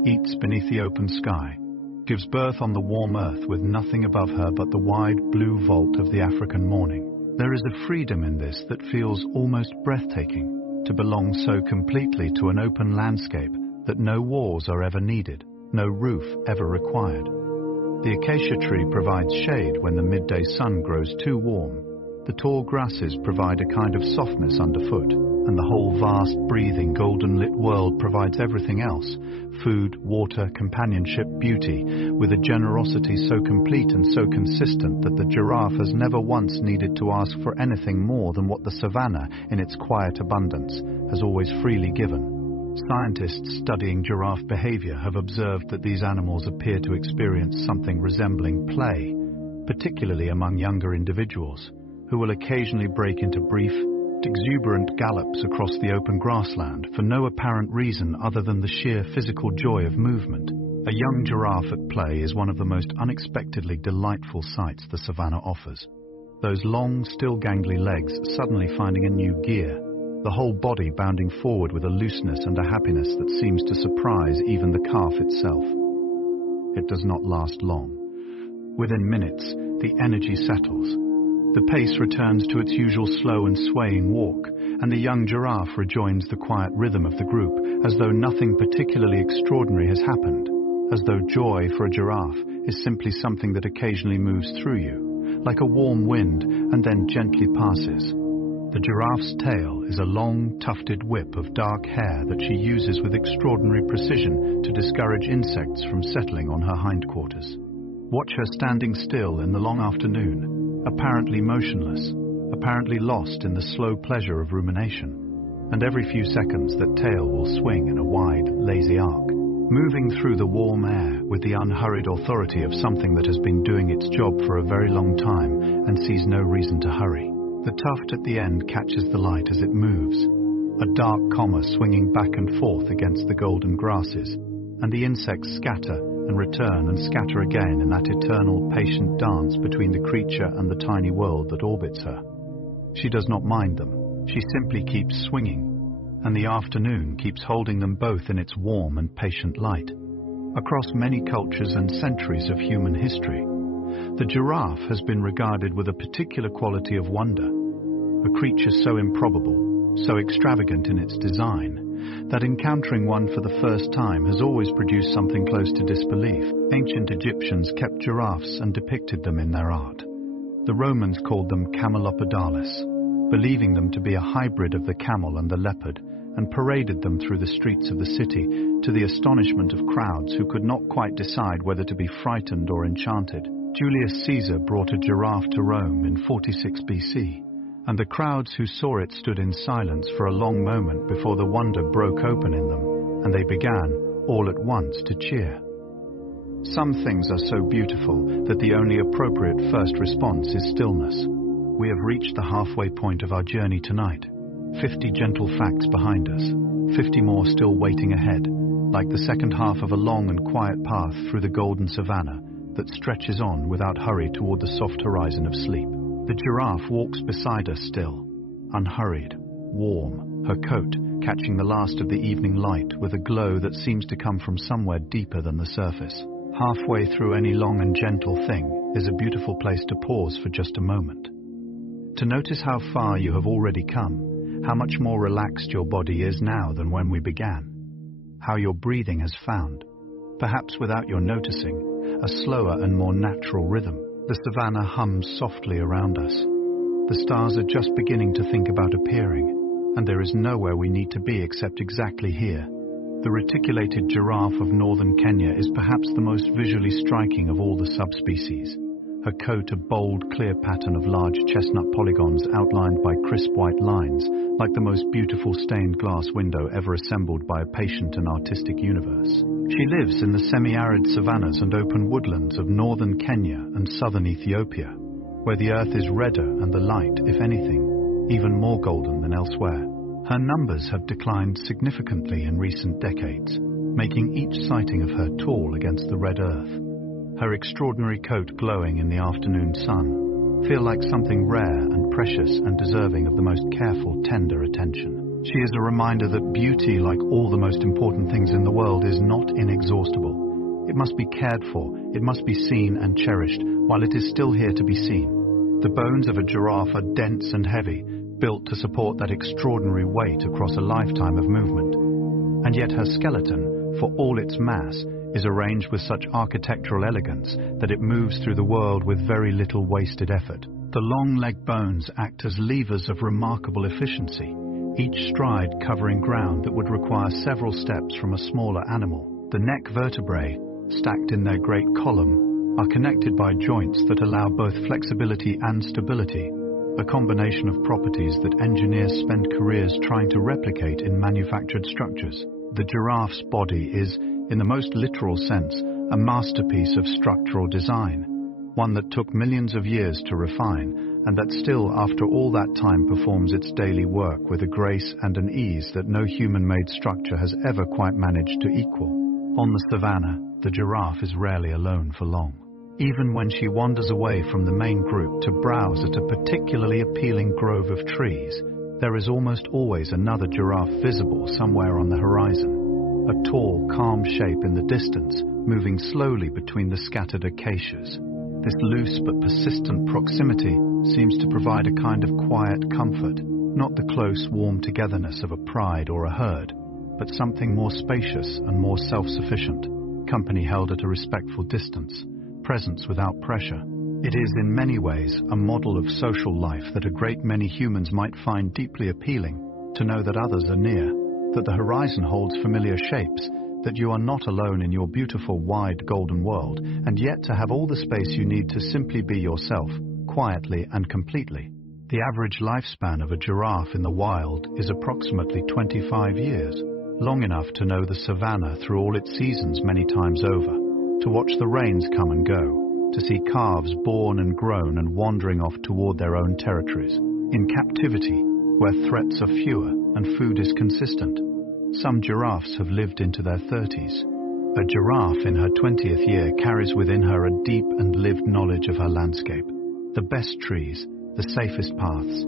eats beneath the open sky, gives birth on the warm earth with nothing above her but the wide blue vault of the African morning. There is a freedom in this that feels almost breathtaking, to belong so completely to an open landscape that no walls are ever needed, no roof ever required. The acacia tree provides shade when the midday sun grows too warm. The tall grasses provide a kind of softness underfoot, and the whole vast, breathing, golden-lit world provides everything else: food, water, companionship, beauty, with a generosity so complete and so consistent that the giraffe has never once needed to ask for anything more than what the savanna, in its quiet abundance, has always freely given. Scientists studying giraffe behavior have observed that these animals appear to experience something resembling play, particularly among younger individuals, who will occasionally break into brief, exuberant gallops across the open grassland for no apparent reason other than the sheer physical joy of movement. A young giraffe at play is one of the most unexpectedly delightful sights the savanna offers. Those long, still gangly legs suddenly finding a new gear, the whole body bounding forward with a looseness and a happiness that seems to surprise even the calf itself. It does not last long. Within minutes, the energy settles. The pace returns to its usual slow and swaying walk, and the young giraffe rejoins the quiet rhythm of the group, as though nothing particularly extraordinary has happened, as though joy for a giraffe is simply something that occasionally moves through you, like a warm wind, and then gently passes. The giraffe's tail is a long, tufted whip of dark hair that she uses with extraordinary precision to discourage insects from settling on her hindquarters. Watch her standing still in the long afternoon, apparently motionless, apparently lost in the slow pleasure of rumination, and every few seconds that tail will swing in a wide, lazy arc, moving through the warm air with the unhurried authority of something that has been doing its job for a very long time and sees no reason to hurry. The tuft at the end catches the light as it moves, a dark comma swinging back and forth against the golden grasses, and the insects scatter and return and scatter again in that eternal, patient dance between the creature and the tiny world that orbits her. She does not mind them. She simply keeps swinging, and the afternoon keeps holding them both in its warm and patient light. Across many cultures and centuries of human history, the giraffe has been regarded with a particular quality of wonder, a creature so improbable, so extravagant in its design, that encountering one for the first time has always produced something close to disbelief. Ancient Egyptians kept giraffes and depicted them in their art. The Romans called them camelopardalis, believing them to be a hybrid of the camel and the leopard, and paraded them through the streets of the city to the astonishment of crowds who could not quite decide whether to be frightened or enchanted. Julius Caesar brought a giraffe to Rome in 46 BC, and the crowds who saw it stood in silence for a long moment before the wonder broke open in them, and they began, all at once, to cheer. Some things are so beautiful that the only appropriate first response is stillness. We have reached the halfway point of our journey tonight. 50 gentle facts behind us, 50 more still waiting ahead, like the second half of a long and quiet path through the Golden Savannah that stretches on without hurry toward the soft horizon of sleep. The giraffe walks beside us still, unhurried, warm, her coat catching the last of the evening light with a glow that seems to come from somewhere deeper than the surface. Halfway through any long and gentle thing is a beautiful place to pause for just a moment. To notice how far you have already come, how much more relaxed your body is now than when we began, how your breathing has found, perhaps without your noticing, a slower and more natural rhythm. The savanna hums softly around us. The stars are just beginning to think about appearing, and there is nowhere we need to be except exactly here. The reticulated giraffe of northern Kenya is perhaps the most visually striking of all the subspecies. Her coat a bold, clear pattern of large chestnut polygons outlined by crisp white lines, like the most beautiful stained glass window ever assembled by a patient and artistic universe. She lives in the semi-arid savannas and open woodlands of northern Kenya and southern Ethiopia, where the earth is redder and the light, if anything, even more golden than elsewhere. Her numbers have declined significantly in recent decades, making each sighting of her tall against the red earth. Her extraordinary coat glowing in the afternoon sun feel like something rare and precious and deserving of the most careful, tender attention. She is a reminder that beauty, like all the most important things in the world, is not inexhaustible. It must be cared for, it must be seen and cherished while it is still here to be seen. The bones of a giraffe are dense and heavy, built to support that extraordinary weight across a lifetime of movement. And yet her skeleton, for all its mass, is arranged with such architectural elegance that it moves through the world with very little wasted effort. The long leg bones act as levers of remarkable efficiency, each stride covering ground that would require several steps from a smaller animal. The neck vertebrae, stacked in their great column, are connected by joints that allow both flexibility and stability, a combination of properties that engineers spend careers trying to replicate in manufactured structures. The giraffe's body is, in the most literal sense, a masterpiece of structural design, one that took millions of years to refine, and that still, after all that time, performs its daily work with a grace and an ease that no human-made structure has ever quite managed to equal. On the savanna, the giraffe is rarely alone for long. Even when she wanders away from the main group to browse at a particularly appealing grove of trees, there is almost always another giraffe visible somewhere on the horizon. A tall, calm shape in the distance, moving slowly between the scattered acacias. This loose but persistent proximity seems to provide a kind of quiet comfort, not the close, warm togetherness of a pride or a herd, but something more spacious and more self-sufficient, company held at a respectful distance, presence without pressure. It is in many ways a model of social life that a great many humans might find deeply appealing, to know that others are near, that the horizon holds familiar shapes, that you are not alone in your beautiful, wide, golden world, and yet to have all the space you need to simply be yourself, quietly and completely. The average lifespan of a giraffe in the wild is approximately 25 years, long enough to know the savanna through all its seasons many times over, to watch the rains come and go, to see calves born and grown and wandering off toward their own territories. In captivity, where threats are fewer and food is consistent, some giraffes have lived into their 30s. A giraffe in her 20th year carries within her a deep and lived knowledge of her landscape, the best trees, the safest paths,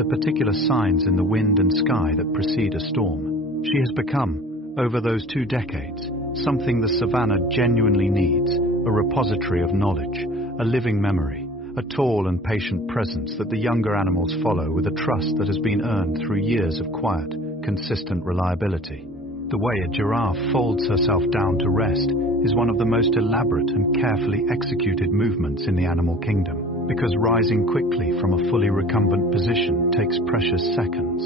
the particular signs in the wind and sky that precede a storm. She has become, over those 2 decades, something the savanna genuinely needs, a repository of knowledge, a living memory, a tall and patient presence that the younger animals follow with a trust that has been earned through years of quiet, consistent reliability. The way a giraffe folds herself down to rest is one of the most elaborate and carefully executed movements in the animal kingdom, because rising quickly from a fully recumbent position takes precious seconds.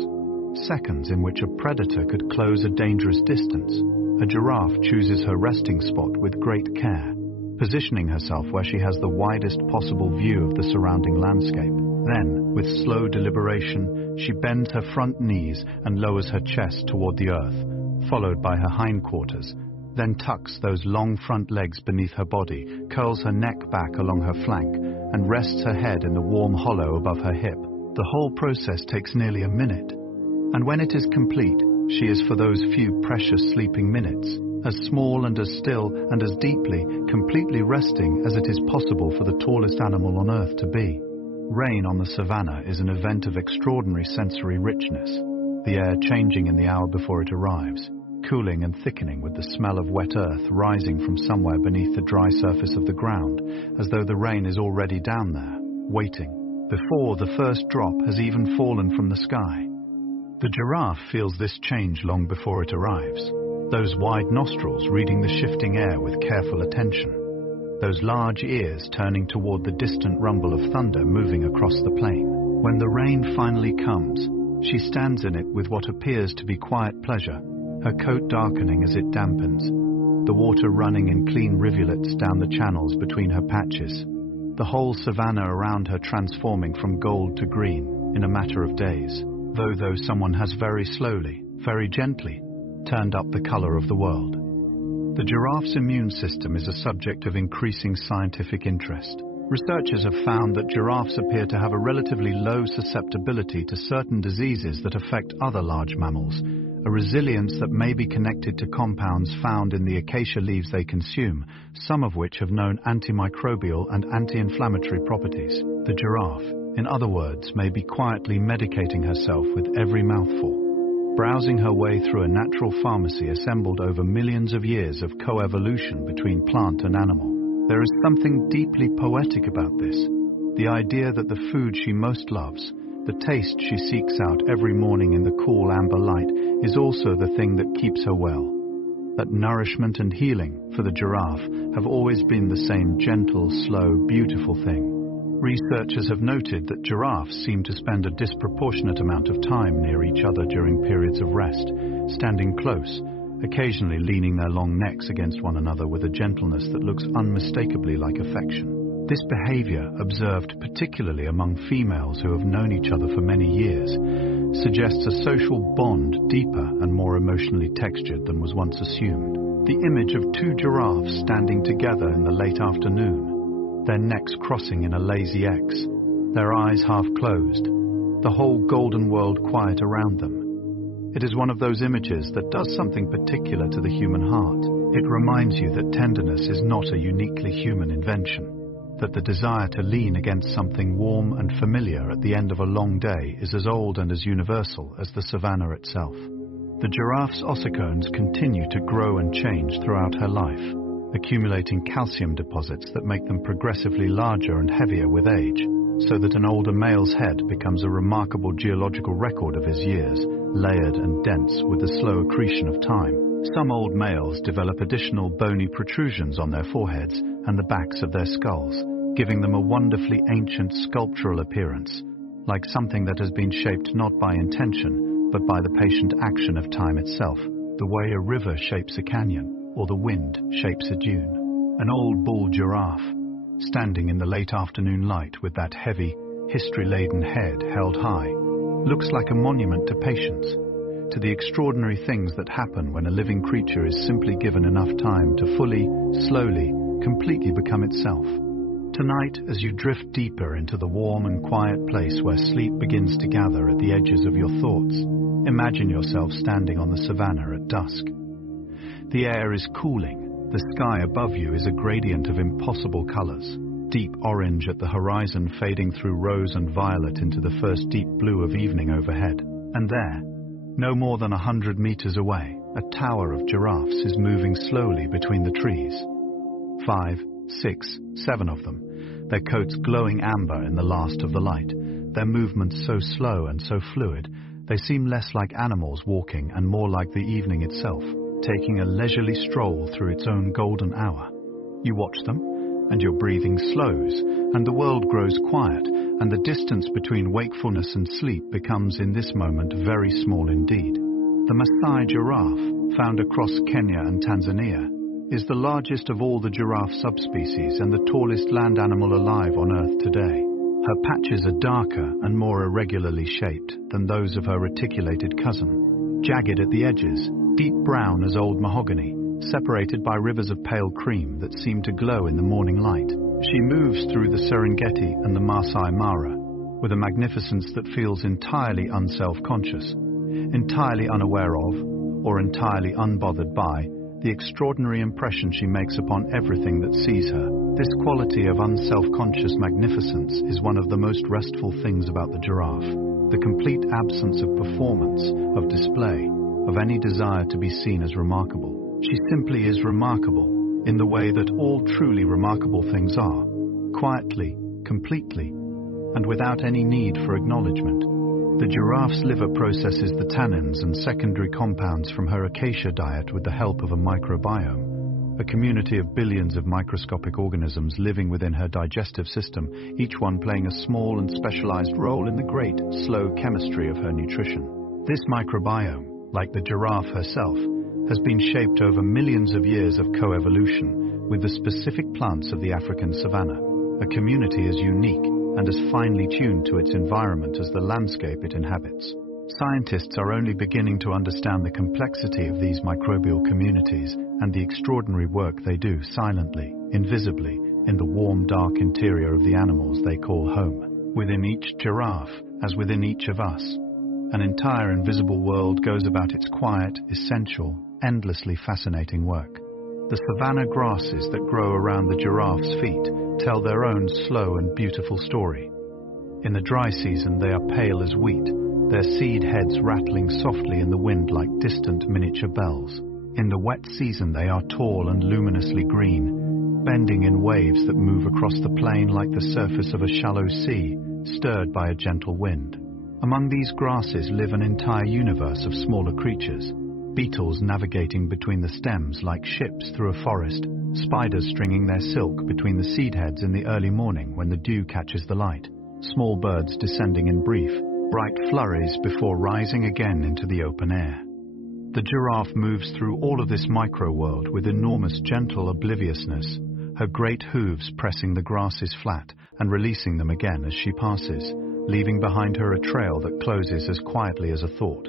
Seconds in which a predator could close a dangerous distance. A giraffe chooses her resting spot with great care, positioning herself where she has the widest possible view of the surrounding landscape. Then, with slow deliberation, she bends her front knees and lowers her chest toward the earth, followed by her hindquarters, then tucks those long front legs beneath her body, curls her neck back along her flank, and rests her head in the warm hollow above her hip. The whole process takes nearly a minute, and when it is complete, she is for those few precious sleeping minutes, as small and as still and as deeply, completely resting as it is possible for the tallest animal on earth to be. Rain on the savanna is an event of extraordinary sensory richness, the air changing in the hour before it arrives, cooling and thickening with the smell of wet earth rising from somewhere beneath the dry surface of the ground, as though the rain is already down there, waiting, before the first drop has even fallen from the sky. The giraffe feels this change long before it arrives, those wide nostrils reading the shifting air with careful attention, those large ears turning toward the distant rumble of thunder moving across the plain. When the rain finally comes, she stands in it with what appears to be quiet pleasure, her coat darkening as it dampens, the water running in clean rivulets down the channels between her patches, the whole savanna around her transforming from gold to green in a matter of days, though someone has very slowly, very gently, turned up the color of the world. The giraffe's immune system is a subject of increasing scientific interest. Researchers have found that giraffes appear to have a relatively low susceptibility to certain diseases that affect other large mammals, a resilience that may be connected to compounds found in the acacia leaves they consume, some of which have known antimicrobial and anti-inflammatory properties. The giraffe, in other words, may be quietly medicating herself with every mouthful, browsing her way through a natural pharmacy assembled over millions of years of coevolution between plant and animal. There is something deeply poetic about this, the idea that the food she most loves, the taste she seeks out every morning in the cool amber light, is also the thing that keeps her well. That nourishment and healing, for the giraffe, have always been the same gentle, slow, beautiful thing. Researchers have noted that giraffes seem to spend a disproportionate amount of time near each other during periods of rest, standing close, occasionally leaning their long necks against one another with a gentleness that looks unmistakably like affection. This behavior, observed particularly among females who have known each other for many years, suggests a social bond deeper and more emotionally textured than was once assumed. The image of 2 giraffes standing together in the late afternoon, their necks crossing in a lazy X, their eyes half closed, the whole golden world quiet around them. It is one of those images that does something particular to the human heart. It reminds you that tenderness is not a uniquely human invention, that the desire to lean against something warm and familiar at the end of a long day is as old and as universal as the savanna itself. The giraffe's ossicones continue to grow and change throughout her life, accumulating calcium deposits that make them progressively larger and heavier with age, so that an older male's head becomes a remarkable geological record of his years, layered and dense with the slow accretion of time. Some old males develop additional bony protrusions on their foreheads and the backs of their skulls, giving them a wonderfully ancient sculptural appearance, like something that has been shaped not by intention, but by the patient action of time itself, the way a river shapes a canyon, or the wind shapes a dune. An old bull giraffe, standing in the late afternoon light with that heavy, history-laden head held high, looks like a monument to patience, to the extraordinary things that happen when a living creature is simply given enough time to fully, slowly, completely become itself. Tonight, as you drift deeper into the warm and quiet place where sleep begins to gather at the edges of your thoughts, imagine yourself standing on the savanna at dusk. The air is cooling, the sky above you is a gradient of impossible colors, deep orange at the horizon fading through rose and violet into the first deep blue of evening overhead. And there, no more than 100 meters away, a tower of giraffes is moving slowly between the trees. 5, 6, 7 of them, their coats glowing amber in the last of the light, their movements so slow and so fluid, they seem less like animals walking and more like the evening itself, taking a leisurely stroll through its own golden hour. You watch them, and your breathing slows, and the world grows quiet, and the distance between wakefulness and sleep becomes in this moment very small indeed. The Maasai giraffe, found across Kenya and Tanzania, is the largest of all the giraffe subspecies and the tallest land animal alive on Earth today. Her patches are darker and more irregularly shaped than those of her reticulated cousin, jagged at the edges, deep brown as old mahogany, separated by rivers of pale cream that seem to glow in the morning light. She moves through the Serengeti and the Masai Mara with a magnificence that feels entirely unself-conscious, entirely unaware of, or entirely unbothered by, the extraordinary impression she makes upon everything that sees her. This quality of unself-conscious magnificence is one of the most restful things about the giraffe, the complete absence of performance, of display, of any desire to be seen as remarkable. She simply is remarkable in the way that all truly remarkable things are, quietly, completely, and without any need for acknowledgement. The giraffe's liver processes the tannins and secondary compounds from her acacia diet with the help of a microbiome, a community of billions of microscopic organisms living within her digestive system, each one playing a small and specialized role in the great, slow chemistry of her nutrition. This microbiome, like the giraffe herself, has been shaped over millions of years of coevolution with the specific plants of the African savanna, a community as unique and as finely tuned to its environment as the landscape it inhabits. Scientists are only beginning to understand the complexity of these microbial communities and the extraordinary work they do silently, invisibly, in the warm, dark interior of the animals they call home. Within each giraffe, as within each of us, an entire invisible world goes about its quiet, essential, endlessly fascinating work. The savanna grasses that grow around the giraffe's feet tell their own slow and beautiful story. In the dry season they are pale as wheat, their seed heads rattling softly in the wind like distant miniature bells. In the wet season they are tall and luminously green, bending in waves that move across the plain like the surface of a shallow sea, stirred by a gentle wind. Among these grasses live an entire universe of smaller creatures, beetles navigating between the stems like ships through a forest, spiders stringing their silk between the seed heads in the early morning when the dew catches the light, small birds descending in brief, bright flurries before rising again into the open air. The giraffe moves through all of this micro-world with enormous gentle obliviousness, her great hooves pressing the grasses flat and releasing them again as she passes, leaving behind her a trail that closes as quietly as a thought.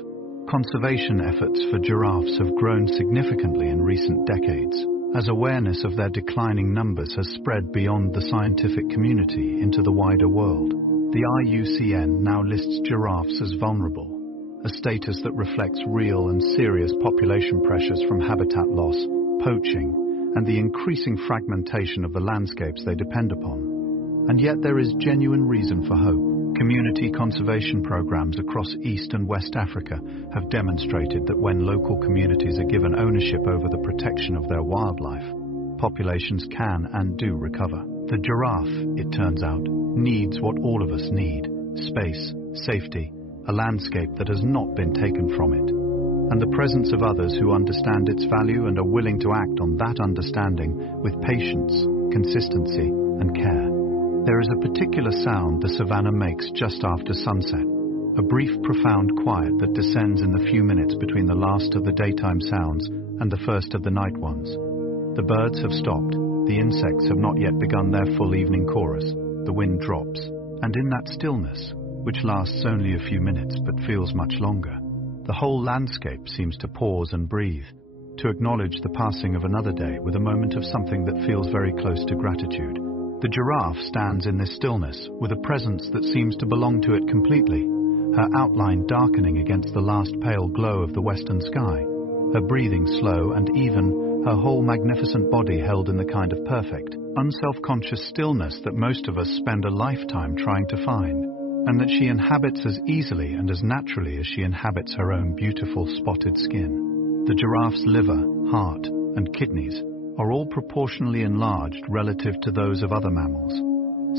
Conservation efforts for giraffes have grown significantly in recent decades, as awareness of their declining numbers has spread beyond the scientific community into the wider world. The IUCN now lists giraffes as vulnerable, a status that reflects real and serious population pressures from habitat loss, poaching, and the increasing fragmentation of the landscapes they depend upon. And yet there is genuine reason for hope. Community conservation programs across East and West Africa have demonstrated that when local communities are given ownership over the protection of their wildlife, populations can and do recover. The giraffe, it turns out, needs what all of us need: space, safety, a landscape that has not been taken from it, and the presence of others who understand its value and are willing to act on that understanding with patience, consistency, and care. There is a particular sound the savanna makes just after sunset, a brief, profound quiet that descends in the few minutes between the last of the daytime sounds and the first of the night ones. The birds have stopped, the insects have not yet begun their full evening chorus, the wind drops, and in that stillness, which lasts only a few minutes but feels much longer, the whole landscape seems to pause and breathe, to acknowledge the passing of another day with a moment of something that feels very close to gratitude. The giraffe stands in this stillness with a presence that seems to belong to it completely, her outline darkening against the last pale glow of the western sky, her breathing slow and even, her whole magnificent body held in the kind of perfect, unself-conscious stillness that most of us spend a lifetime trying to find, and that she inhabits as easily and as naturally as she inhabits her own beautiful spotted skin. The giraffe's liver, heart, and kidneys are all proportionally enlarged relative to those of other mammals,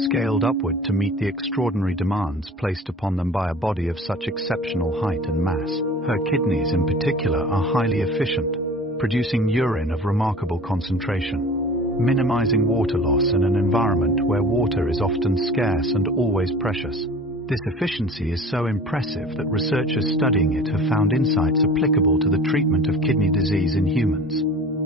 scaled upward to meet the extraordinary demands placed upon them by a body of such exceptional height and mass. Her kidneys in particular are highly efficient, producing urine of remarkable concentration, minimizing water loss in an environment where water is often scarce and always precious. This efficiency is so impressive that researchers studying it have found insights applicable to the treatment of kidney disease in humans.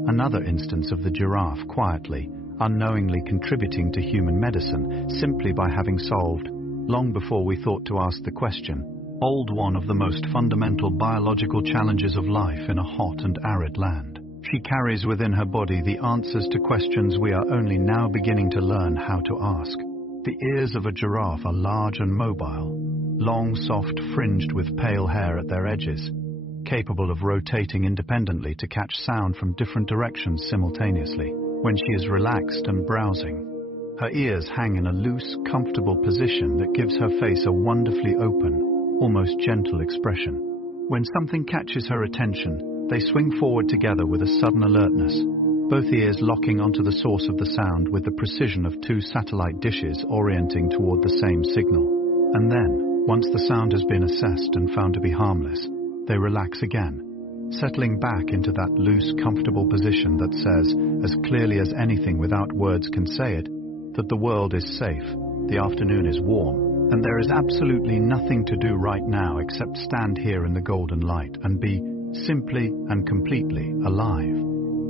Another instance of the giraffe quietly, unknowingly contributing to human medicine simply by having solved, long before we thought to ask the question, one of the most fundamental biological challenges of life in a hot and arid land. She carries within her body the answers to questions we are only now beginning to learn how to ask. The ears of a giraffe are large and mobile, long, soft, fringed with pale hair at their edges, capable of rotating independently to catch sound from different directions simultaneously. When she is relaxed and browsing, her ears hang in a loose, comfortable position that gives her face a wonderfully open, almost gentle expression. When something catches her attention, they swing forward together with a sudden alertness, both ears locking onto the source of the sound with the precision of two satellite dishes orienting toward the same signal. And then, once the sound has been assessed and found to be harmless, they relax again, settling back into that loose, comfortable position that says, as clearly as anything without words can say it, that the world is safe, the afternoon is warm, and there is absolutely nothing to do right now except stand here in the golden light and be simply and completely alive.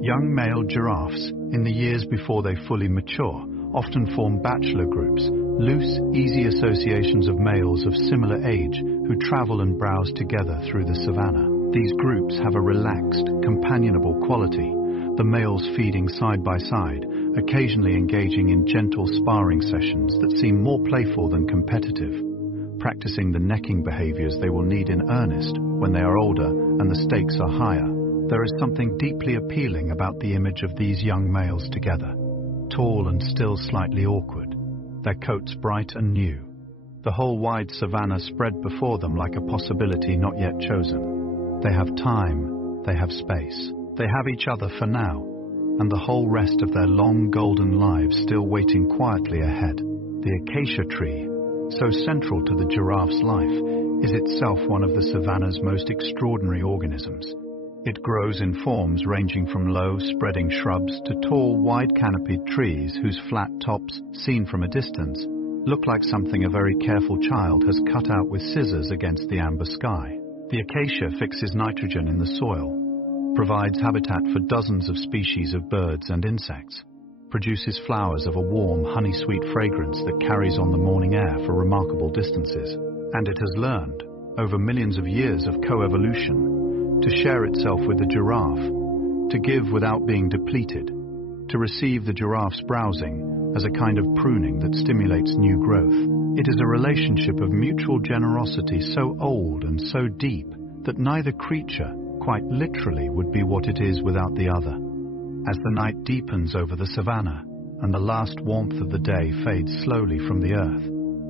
Young male giraffes, in the years before they fully mature, often form bachelor groups, loose, easy associations of males of similar age who travel and browse together through the savannah. These groups have a relaxed, companionable quality, the males feeding side by side, occasionally engaging in gentle sparring sessions that seem more playful than competitive, practicing the necking behaviors they will need in earnest when they are older and the stakes are higher. There is something deeply appealing about the image of these young males together, tall and still slightly awkward, their coats bright and new, the whole wide savannah spread before them like a possibility not yet chosen. They have time, they have space, they have each other for now, and the whole rest of their long golden lives still waiting quietly ahead. The acacia tree, so central to the giraffe's life, is itself one of the savannah's most extraordinary organisms. It grows in forms ranging from low, spreading shrubs to tall, wide-canopied trees whose flat tops, seen from a distance, look like something a very careful child has cut out with scissors against the amber sky. The acacia fixes nitrogen in the soil, provides habitat for dozens of species of birds and insects, produces flowers of a warm, honey-sweet fragrance that carries on the morning air for remarkable distances, and it has learned, over millions of years of coevolution, to share itself with the giraffe, to give without being depleted, to receive the giraffe's browsing as a kind of pruning that stimulates new growth. It is a relationship of mutual generosity so old and so deep that neither creature, quite literally, would be what it is without the other. As the night deepens over the savannah and the last warmth of the day fades slowly from the earth,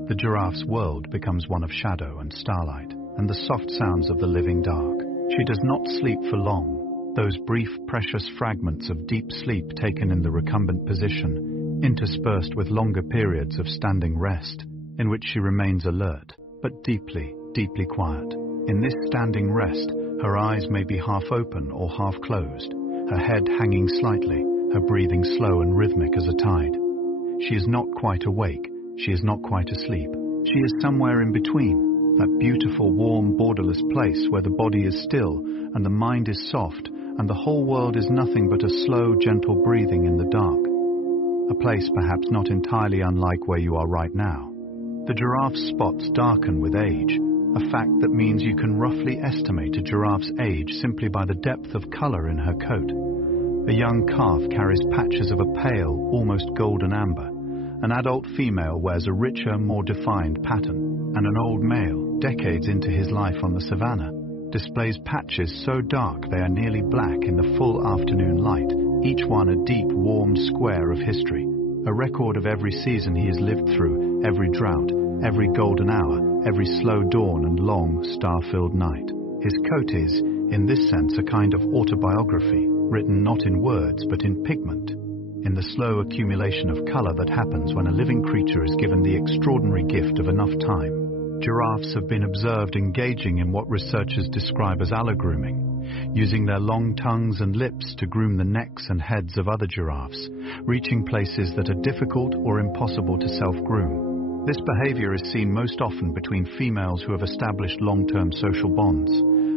the giraffe's world becomes one of shadow and starlight and the soft sounds of the living dark. She does not sleep for long, those brief, precious fragments of deep sleep taken in the recumbent position, interspersed with longer periods of standing rest, in which she remains alert, but deeply, deeply quiet. In this standing rest, her eyes may be half open or half closed, her head hanging slightly, her breathing slow and rhythmic as a tide. She is not quite awake, she is not quite asleep. She is somewhere in between. That beautiful, warm, borderless place where the body is still and the mind is soft and the whole world is nothing but a slow, gentle breathing in the dark. A place perhaps not entirely unlike where you are right now. The giraffe's spots darken with age, a fact that means you can roughly estimate a giraffe's age simply by the depth of color in her coat. A young calf carries patches of a pale, almost golden amber. An adult female wears a richer, more defined pattern, and an old male, decades into his life on the savannah, displays patches so dark they are nearly black in the full afternoon light, each one a deep, warm square of history, a record of every season he has lived through, every drought, every golden hour, every slow dawn and long, star-filled night. His coat is, in this sense, a kind of autobiography, written not in words but in pigment, in the slow accumulation of color that happens when a living creature is given the extraordinary gift of enough time. Giraffes have been observed engaging in what researchers describe as allogrooming, using their long tongues and lips to groom the necks and heads of other giraffes, reaching places that are difficult or impossible to self-groom. This behavior is seen most often between females who have established long-term social bonds,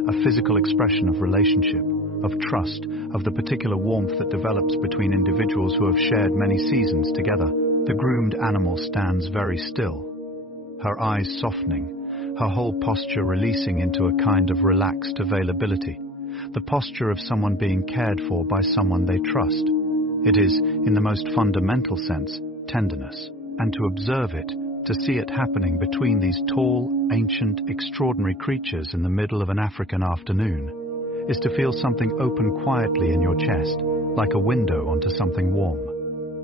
a physical expression of relationship, of trust, of the particular warmth that develops between individuals who have shared many seasons together. The groomed animal stands very still, her eyes softening, her whole posture releasing into a kind of relaxed availability, the posture of someone being cared for by someone they trust. It is, in the most fundamental sense, tenderness, and to observe it, to see it happening between these tall, ancient, extraordinary creatures in the middle of an African afternoon, is to feel something open quietly in your chest, like a window onto something warm.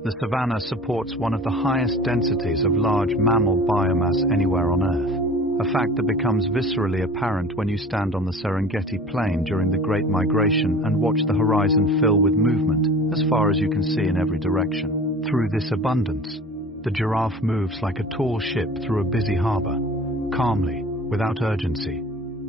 The savanna supports one of the highest densities of large mammal biomass anywhere on Earth, a fact that becomes viscerally apparent when you stand on the Serengeti Plain during the Great Migration and watch the horizon fill with movement as far as you can see in every direction. Through this abundance, the giraffe moves like a tall ship through a busy harbor, calmly, without urgency,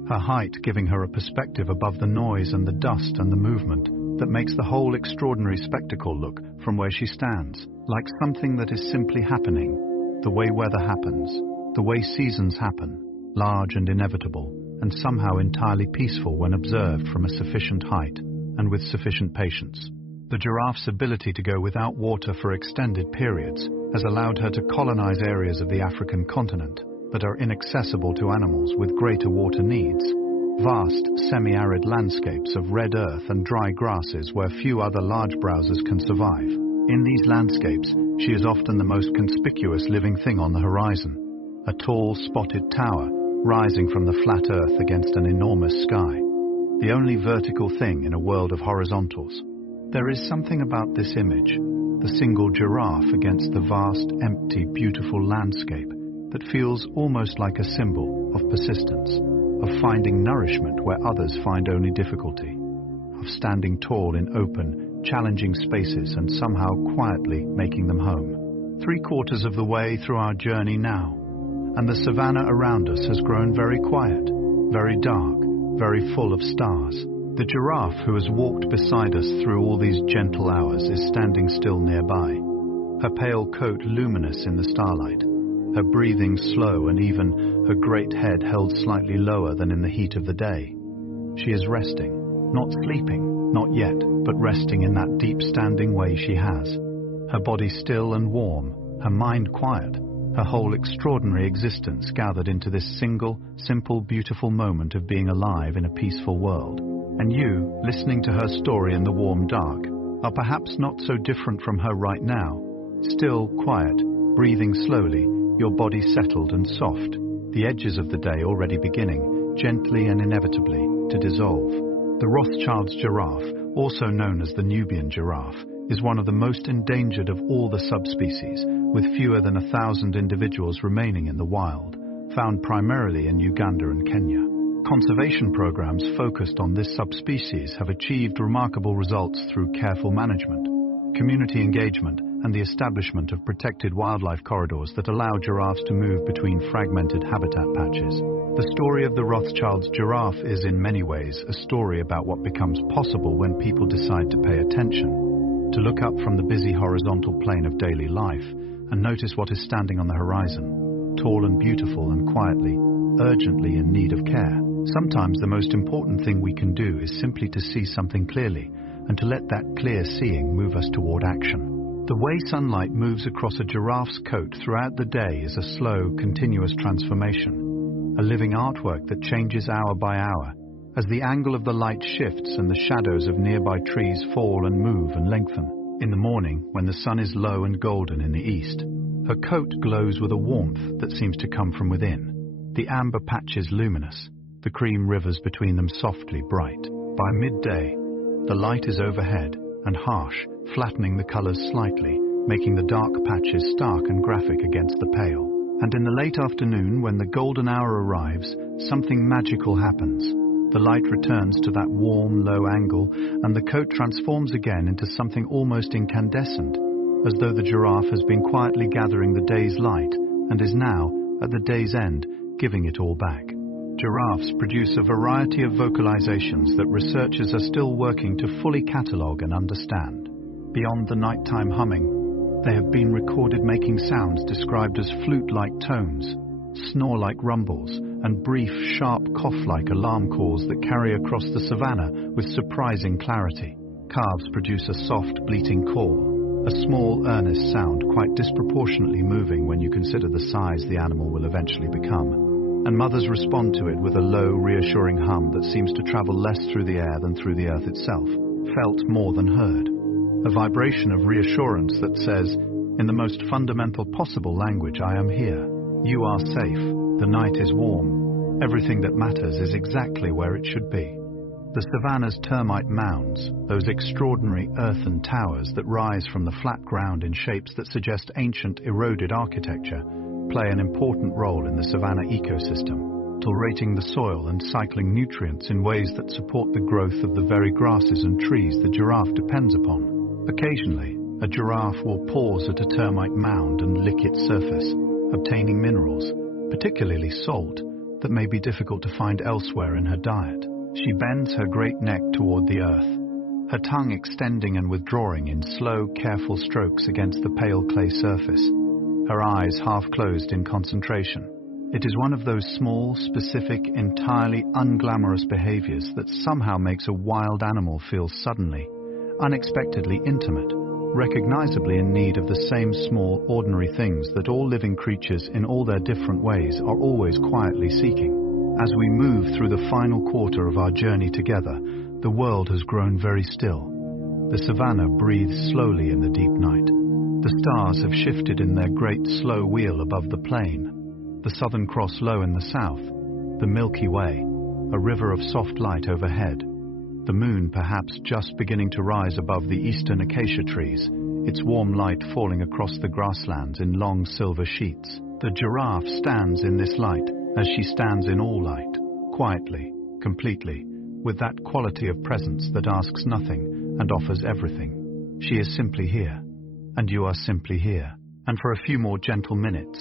her height giving her a perspective above the noise and the dust and the movement that makes the whole extraordinary spectacle look, from where she stands, like something that is simply happening, the way weather happens, the way seasons happen, large and inevitable, and somehow entirely peaceful when observed from a sufficient height and with sufficient patience. The giraffe's ability to go without water for extended periods has allowed her to colonize areas of the African continent that are inaccessible to animals with greater water needs. Vast, semi-arid landscapes of red earth and dry grasses where few other large browsers can survive. In these landscapes, she is often the most conspicuous living thing on the horizon, a tall, spotted tower rising from the flat earth against an enormous sky, the only vertical thing in a world of horizontals. There is something about this image, the single giraffe against the vast, empty, beautiful landscape, that feels almost like a symbol of persistence, of finding nourishment where others find only difficulty, of standing tall in open, challenging spaces and somehow quietly making them home. 3/4 of the way through our journey now, and the savanna around us has grown very quiet, very dark, very full of stars. The giraffe who has walked beside us through all these gentle hours is standing still nearby, her pale coat luminous in the starlight, her breathing slow and even, her great head held slightly lower than in the heat of the day. She is resting, not sleeping, not yet, but resting in that deep standing way she has, her body still and warm, her mind quiet, her whole extraordinary existence gathered into this single, simple, beautiful moment of being alive in a peaceful world. And you, listening to her story in the warm dark, are perhaps not so different from her right now, still quiet, breathing slowly, your body settled and soft, the edges of the day already beginning, gently and inevitably, to dissolve. The Rothschild's giraffe, also known as the Nubian giraffe, is one of the most endangered of all the subspecies, with fewer than 1,000 individuals remaining in the wild, found primarily in Uganda and Kenya. Conservation programs focused on this subspecies have achieved remarkable results through careful management, community engagement, and the establishment of protected wildlife corridors that allow giraffes to move between fragmented habitat patches. The story of the Rothschild's giraffe is in many ways a story about what becomes possible when people decide to pay attention, to look up from the busy horizontal plane of daily life and notice what is standing on the horizon, tall and beautiful and quietly, urgently in need of care. Sometimes the most important thing we can do is simply to see something clearly and to let that clear seeing move us toward action. The way sunlight moves across a giraffe's coat throughout the day is a slow, continuous transformation, a living artwork that changes hour by hour as the angle of the light shifts and the shadows of nearby trees fall and move and lengthen. In the morning, when the sun is low and golden in the east, her coat glows with a warmth that seems to come from within, the amber patches luminous, the cream rivers between them softly bright. By midday, the light is overhead, and harsh, flattening the colors slightly, making the dark patches stark and graphic against the pale. And in the late afternoon, when the golden hour arrives, something magical happens. The light returns to that warm, low angle, and the coat transforms again into something almost incandescent, as though the giraffe has been quietly gathering the day's light and is now, at the day's end, giving it all back. Giraffes produce a variety of vocalizations that researchers are still working to fully catalogue and understand. Beyond the nighttime humming, they have been recorded making sounds described as flute-like tones, snore-like rumbles, and brief, sharp cough-like alarm calls that carry across the savanna with surprising clarity. Calves produce a soft, bleating call, a small, earnest sound quite disproportionately moving when you consider the size the animal will eventually become. And mothers respond to it with a low, reassuring hum that seems to travel less through the air than through the earth itself, felt more than heard. A vibration of reassurance that says, in the most fundamental possible language, I am here. You are safe. The night is warm. Everything that matters is exactly where it should be. The savanna's termite mounds, those extraordinary earthen towers that rise from the flat ground in shapes that suggest ancient, eroded architecture, play an important role in the savanna ecosystem, tolerating the soil and cycling nutrients in ways that support the growth of the very grasses and trees the giraffe depends upon. Occasionally, a giraffe will pause at a termite mound and lick its surface, obtaining minerals, particularly salt, that may be difficult to find elsewhere in her diet. She bends her great neck toward the earth, her tongue extending and withdrawing in slow, careful strokes against the pale clay surface, her eyes half closed in concentration. It is one of those small, specific, entirely unglamorous behaviors that somehow makes a wild animal feel suddenly, unexpectedly intimate, recognizably in need of the same small, ordinary things that all living creatures in all their different ways are always quietly seeking. As we move through the final quarter of our journey together, the world has grown very still. The savanna breathes slowly in the deep night. The stars have shifted in their great slow wheel above the plain. The Southern Cross low in the south, the Milky Way, a river of soft light overhead. The moon perhaps just beginning to rise above the eastern acacia trees, its warm light falling across the grasslands in long silver sheets. The giraffe stands in this light, as she stands in all light, quietly, completely, with that quality of presence that asks nothing and offers everything. She is simply here, and you are simply here. And for a few more gentle minutes,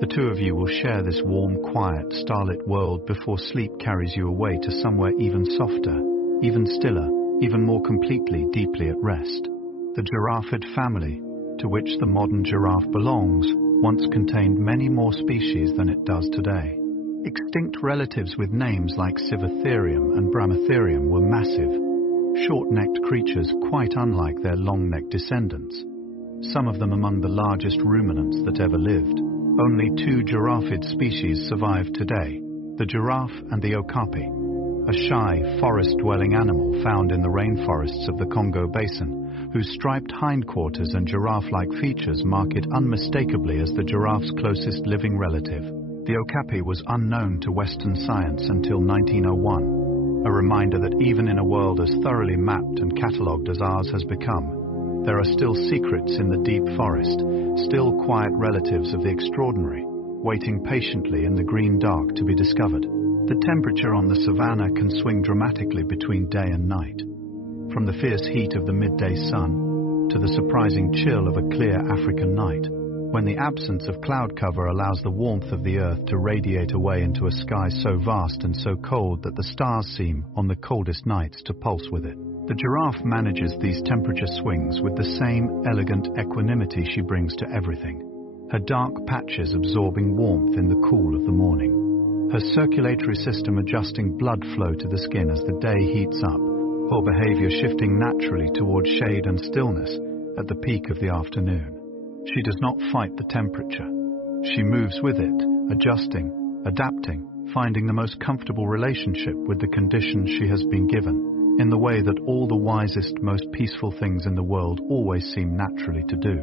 the two of you will share this warm, quiet, starlit world before sleep carries you away to somewhere even softer, even stiller, even more completely, deeply at rest. The giraffid family, to which the modern giraffe belongs, once contained many more species than it does today. Extinct relatives with names like Civatherium and Brahmatherium were massive, short-necked creatures quite unlike their long-necked descendants, some of them among the largest ruminants that ever lived. Only two giraffid species survive today, the giraffe and the okapi, a shy, forest-dwelling animal found in the rainforests of the Congo Basin, whose striped hindquarters and giraffe-like features mark it unmistakably as the giraffe's closest living relative. The okapi was unknown to Western science until 1901, a reminder that even in a world as thoroughly mapped and catalogued as ours has become, there are still secrets in the deep forest, still quiet relatives of the extraordinary, waiting patiently in the green dark to be discovered. The temperature on the savanna can swing dramatically between day and night, from the fierce heat of the midday sun to the surprising chill of a clear African night, when the absence of cloud cover allows the warmth of the earth to radiate away into a sky so vast and so cold that the stars seem, on the coldest nights, to pulse with it. The giraffe manages these temperature swings with the same elegant equanimity she brings to everything, her dark patches absorbing warmth in the cool of the morning, her circulatory system adjusting blood flow to the skin as the day heats up, her behavior shifting naturally toward shade and stillness at the peak of the afternoon. She does not fight the temperature. She moves with it, adjusting, adapting, finding the most comfortable relationship with the conditions she has been given, in the way that all the wisest, most peaceful things in the world always seem naturally to do.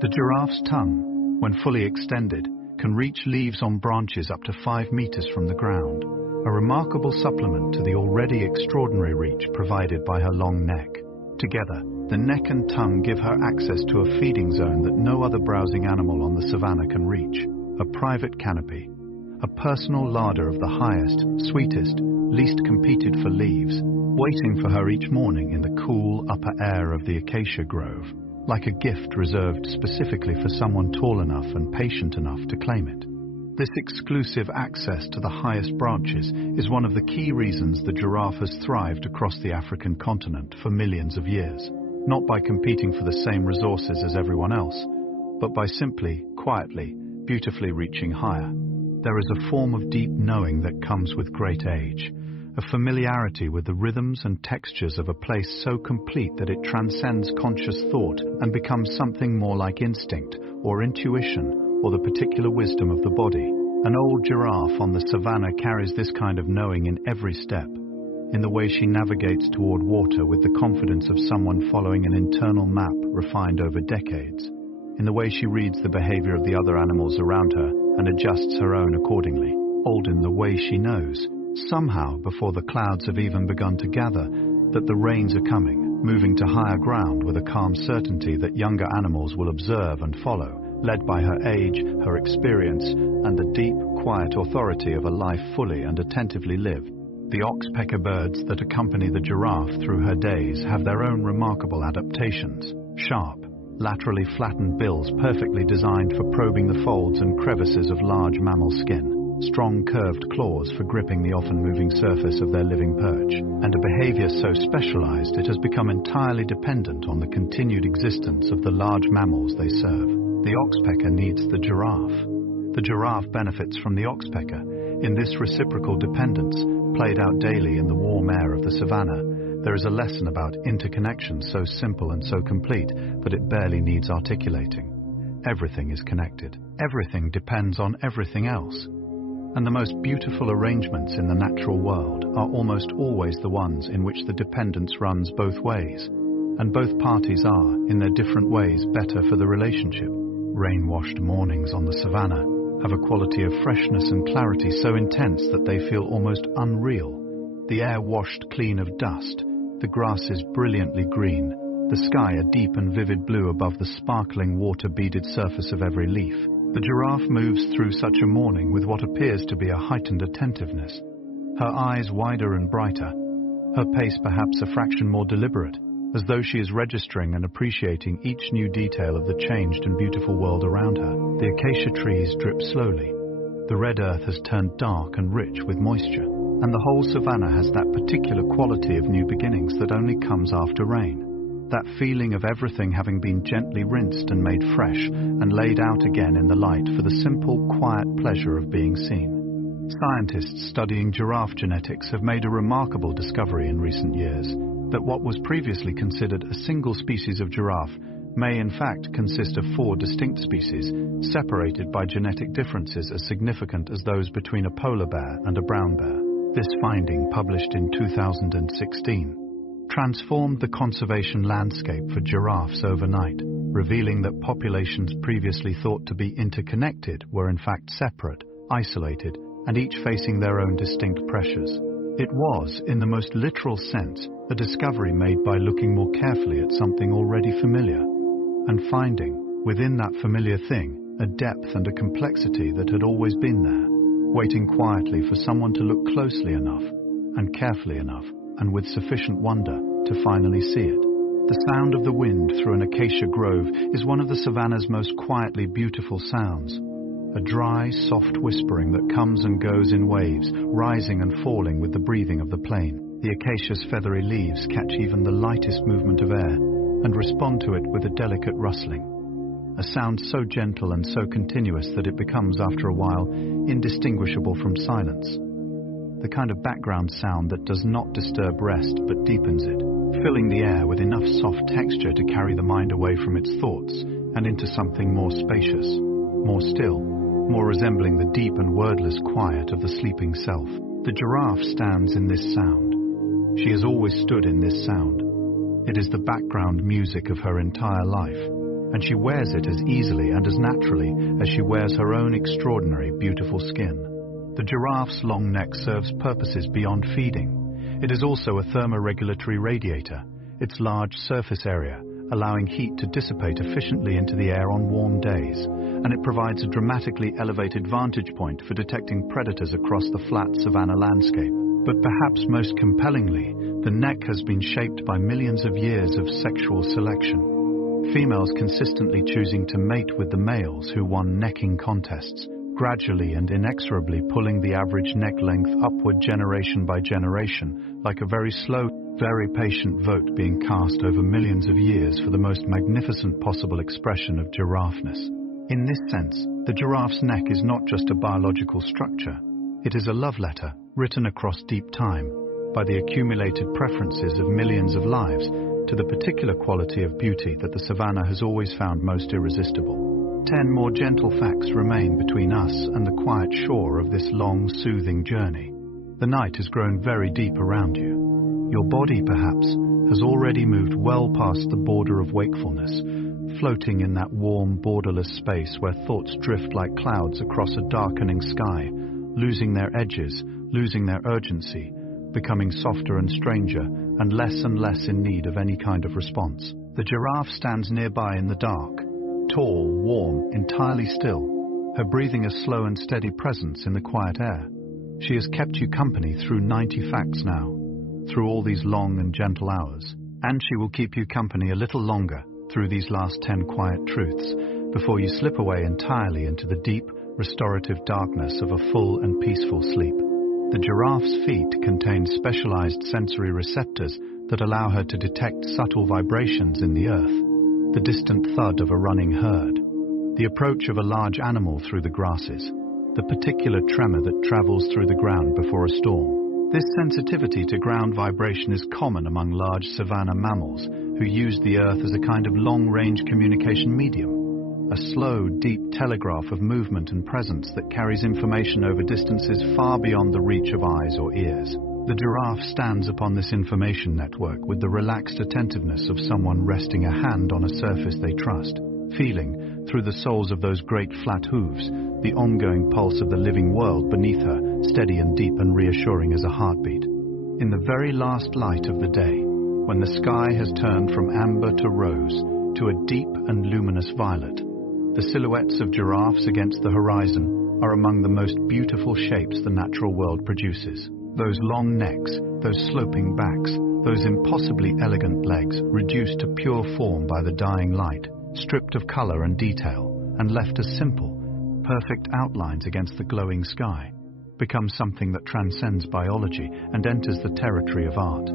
The giraffe's tongue, when fully extended, can reach leaves on branches up to 5 meters from the ground, a remarkable supplement to the already extraordinary reach provided by her long neck. Together, the neck and tongue give her access to a feeding zone that no other browsing animal on the savanna can reach, a private canopy, a personal larder of the highest, sweetest, least competed for leaves, waiting for her each morning in the cool upper air of the acacia grove, like a gift reserved specifically for someone tall enough and patient enough to claim it. This exclusive access to the highest branches is one of the key reasons the giraffe has thrived across the African continent for millions of years, not by competing for the same resources as everyone else, but by simply, quietly, beautifully reaching higher. There is a form of deep knowing that comes with great age, a familiarity with the rhythms and textures of a place so complete that it transcends conscious thought and becomes something more like instinct or intuition or the particular wisdom of the body. An old giraffe on the savanna carries this kind of knowing in every step, in the way she navigates toward water with the confidence of someone following an internal map refined over decades, in the way she reads the behavior of the other animals around her and adjusts her own accordingly, old in the way she knows, somehow before the clouds have even begun to gather, that the rains are coming, moving to higher ground with a calm certainty that younger animals will observe and follow, led by her age, her experience, and the deep, quiet authority of a life fully and attentively lived. The oxpecker birds that accompany the giraffe through her days have their own remarkable adaptations. Sharp, laterally flattened bills perfectly designed for probing the folds and crevices of large mammal skin. Strong curved claws for gripping the often moving surface of their living perch, and a behavior so specialized it has become entirely dependent on the continued existence of the large mammals they serve. The oxpecker needs the giraffe. The giraffe benefits from the oxpecker. In this reciprocal dependence, played out daily in the warm air of the savanna, there is a lesson about interconnection so simple and so complete that it barely needs articulating. Everything is connected. Everything depends on everything else. And the most beautiful arrangements in the natural world are almost always the ones in which the dependence runs both ways, and both parties are, in their different ways, better for the relationship. Rain-washed mornings on the savanna have a quality of freshness and clarity so intense that they feel almost unreal. The air washed clean of dust, the grasses brilliantly green, the sky a deep and vivid blue above the sparkling water-beaded surface of every leaf. The giraffe moves through such a morning with what appears to be a heightened attentiveness, her eyes wider and brighter, her pace perhaps a fraction more deliberate, as though she is registering and appreciating each new detail of the changed and beautiful world around her. The acacia trees drip slowly. The red earth has turned dark and rich with moisture, and the whole savanna has that particular quality of new beginnings that only comes after rain. That feeling of everything having been gently rinsed and made fresh and laid out again in the light for the simple, quiet pleasure of being seen. Scientists studying giraffe genetics have made a remarkable discovery in recent years, that what was previously considered a single species of giraffe may in fact consist of 4 distinct species, separated by genetic differences as significant as those between a polar bear and a brown bear. This finding, published in 2016, transformed the conservation landscape for giraffes overnight, revealing that populations previously thought to be interconnected were in fact separate, isolated, and each facing their own distinct pressures. It was, in the most literal sense, a discovery made by looking more carefully at something already familiar, and finding, within that familiar thing, a depth and a complexity that had always been there, waiting quietly for someone to look closely enough, and carefully enough, and with sufficient wonder to finally see it. The sound of the wind through an acacia grove is one of the savanna's most quietly beautiful sounds. A dry, soft whispering that comes and goes in waves, rising and falling with the breathing of the plain. The acacia's feathery leaves catch even the lightest movement of air and respond to it with a delicate rustling. A sound so gentle and so continuous that it becomes, after a while, indistinguishable from silence. The kind of background sound that does not disturb rest but deepens it, filling the air with enough soft texture to carry the mind away from its thoughts and into something more spacious, more still, more resembling the deep and wordless quiet of the sleeping self. The giraffe stands in this sound. She has always stood in this sound. It is the background music of her entire life, and she wears it as easily and as naturally as she wears her own extraordinary, beautiful skin. The giraffe's long neck serves purposes beyond feeding. It is also a thermoregulatory radiator, its large surface area, allowing heat to dissipate efficiently into the air on warm days, and it provides a dramatically elevated vantage point for detecting predators across the flat savanna landscape. But perhaps most compellingly, the neck has been shaped by millions of years of sexual selection. Females consistently choosing to mate with the males who won necking contests, gradually and inexorably pulling the average neck length upward generation by generation, like a very slow, very patient vote being cast over millions of years for the most magnificent possible expression of giraffeness. In this sense, the giraffe's neck is not just a biological structure. It is a love letter written across deep time by the accumulated preferences of millions of lives to the particular quality of beauty that the savanna has always found most irresistible. 10 more gentle facts remain between us and the quiet shore of this long, soothing journey. The night has grown very deep around you. Your body, perhaps, has already moved well past the border of wakefulness, floating in that warm, borderless space where thoughts drift like clouds across a darkening sky, losing their edges, losing their urgency, becoming softer and stranger, and less in need of any kind of response. The giraffe stands nearby in the dark, tall, warm, entirely still, her breathing a slow and steady presence in the quiet air. She has kept you company through 90 facts now, through all these long and gentle hours, and she will keep you company a little longer through these last 10 quiet truths, before you slip away entirely into the deep, restorative darkness of a full and peaceful sleep. The giraffe's feet contain specialized sensory receptors that allow her to detect subtle vibrations in the earth, the distant thud of a running herd, the approach of a large animal through the grasses, the particular tremor that travels through the ground before a storm. This sensitivity to ground vibration is common among large savanna mammals who use the earth as a kind of long-range communication medium, a slow, deep telegraph of movement and presence that carries information over distances far beyond the reach of eyes or ears. The giraffe stands upon this information network with the relaxed attentiveness of someone resting a hand on a surface they trust, feeling, through the soles of those great flat hooves, the ongoing pulse of the living world beneath her, steady and deep and reassuring as a heartbeat. In the very last light of the day, when the sky has turned from amber to rose, to a deep and luminous violet, the silhouettes of giraffes against the horizon are among the most beautiful shapes the natural world produces. Those long necks, those sloping backs, those impossibly elegant legs reduced to pure form by the dying light, stripped of color and detail, and left as simple, perfect outlines against the glowing sky, become something that transcends biology and enters the territory of art.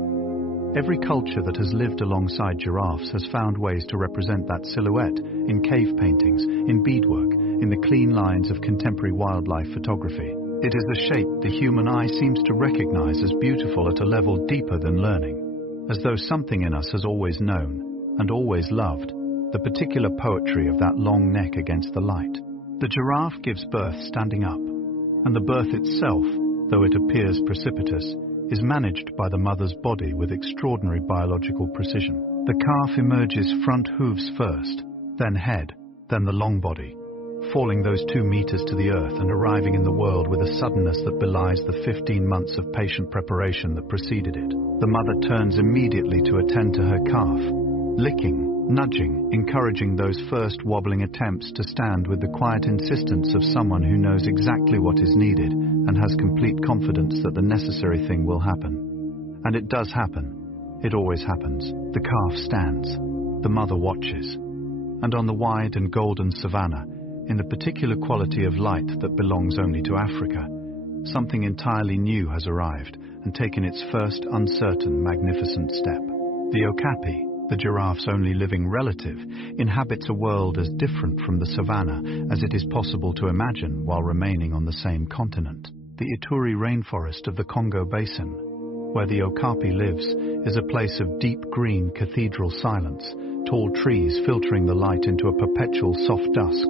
Every culture that has lived alongside giraffes has found ways to represent that silhouette in cave paintings, in beadwork, in the clean lines of contemporary wildlife photography. It is the shape the human eye seems to recognize as beautiful at a level deeper than learning, as though something in us has always known, and always loved, the particular poetry of that long neck against the light. The giraffe gives birth standing up, and the birth itself, though it appears precipitous, is managed by the mother's body with extraordinary biological precision. The calf emerges front hooves first, then head, then the long body, falling those 2 meters to the earth and arriving in the world with a suddenness that belies the 15 months of patient preparation that preceded it. The mother turns immediately to attend to her calf, licking, nudging, encouraging those first wobbling attempts to stand with the quiet insistence of someone who knows exactly what is needed and has complete confidence that the necessary thing will happen. And it does happen. It always happens. The calf stands. The mother watches. And on the wide and golden savanna, in the particular quality of light that belongs only to Africa, something entirely new has arrived and taken its first uncertain, magnificent step. The okapi, the giraffe's only living relative, inhabits a world as different from the savanna as it is possible to imagine while remaining on the same continent. The Ituri rainforest of the Congo Basin, where the okapi lives, is a place of deep green cathedral silence, tall trees filtering the light into a perpetual soft dusk,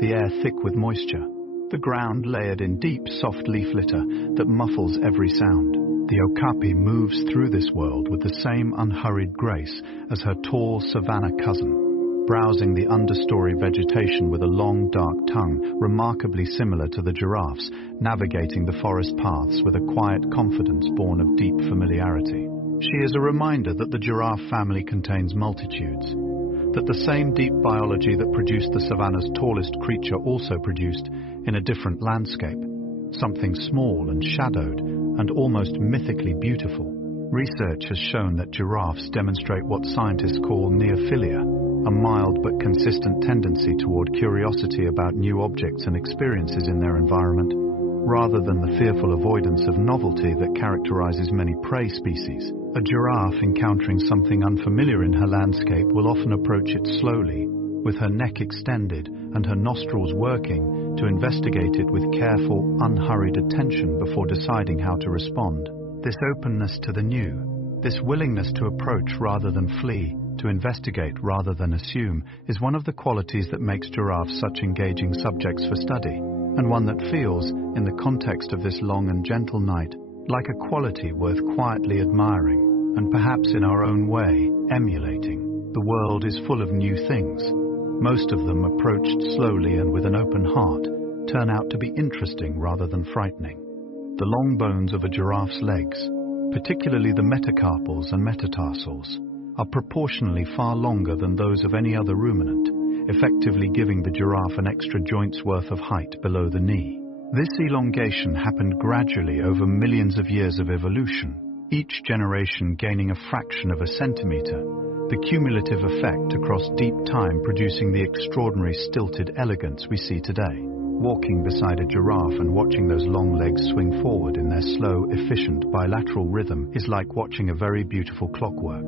the air thick with moisture, the ground layered in deep, soft leaf litter that muffles every sound. The okapi moves through this world with the same unhurried grace as her tall savanna cousin, browsing the understory vegetation with a long, dark tongue remarkably similar to the giraffes, navigating the forest paths with a quiet confidence born of deep familiarity. She is a reminder that the giraffe family contains multitudes, that the same deep biology that produced the savannah's tallest creature also produced, in a different landscape, something small and shadowed and almost mythically beautiful. Research has shown that giraffes demonstrate what scientists call neophilia, a mild but consistent tendency toward curiosity about new objects and experiences in their environment, rather than the fearful avoidance of novelty that characterizes many prey species. A giraffe encountering something unfamiliar in her landscape will often approach it slowly, with her neck extended and her nostrils working, to investigate it with careful, unhurried attention before deciding how to respond. This openness to the new, this willingness to approach rather than flee, to investigate rather than assume, is one of the qualities that makes giraffes such engaging subjects for study, and one that feels, in the context of this long and gentle night, like a quality worth quietly admiring, and perhaps in our own way, emulating. The world is full of new things. Most of them, approached slowly and with an open heart, turn out to be interesting rather than frightening. The long bones of a giraffe's legs, particularly the metacarpals and metatarsals, are proportionally far longer than those of any other ruminant, effectively giving the giraffe an extra joint's worth of height below the knee. This elongation happened gradually over millions of years of evolution, each generation gaining a fraction of a centimeter, the cumulative effect across deep time producing the extraordinary stilted elegance we see today. Walking beside a giraffe and watching those long legs swing forward in their slow, efficient bilateral rhythm is like watching a very beautiful clockwork.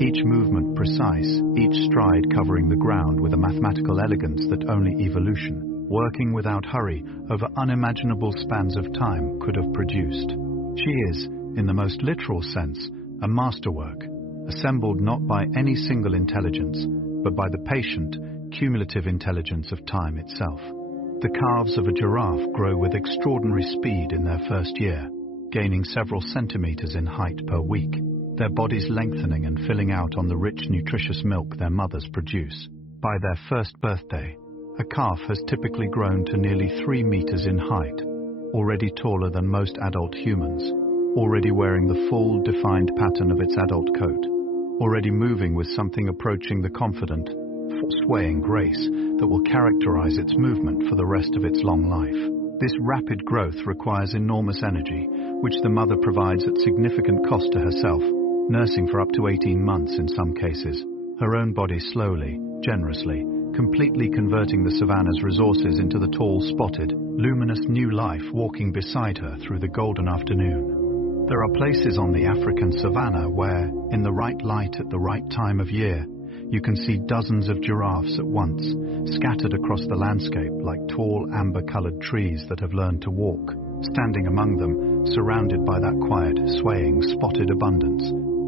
Each movement precise, each stride covering the ground with a mathematical elegance that only evolution, working without hurry over unimaginable spans of time, could have produced. She is, in the most literal sense, a masterwork, assembled not by any single intelligence, but by the patient, cumulative intelligence of time itself. The calves of a giraffe grow with extraordinary speed in their first year, gaining several centimeters in height per week, their bodies lengthening and filling out on the rich, nutritious milk their mothers produce. By their first birthday, a calf has typically grown to nearly 3 meters in height, already taller than most adult humans, already wearing the full, defined pattern of its adult coat, already moving with something approaching the confident, swaying grace that will characterize its movement for the rest of its long life. This rapid growth requires enormous energy, which the mother provides at significant cost to herself, nursing for up to 18 months in some cases, her own body slowly, generously, completely converting the savannah's resources into the tall, spotted, luminous new life walking beside her through the golden afternoon. There are places on the African savannah where, in the right light at the right time of year, you can see dozens of giraffes at once, scattered across the landscape like tall amber-colored trees that have learned to walk, standing among them, surrounded by that quiet, swaying, spotted abundance.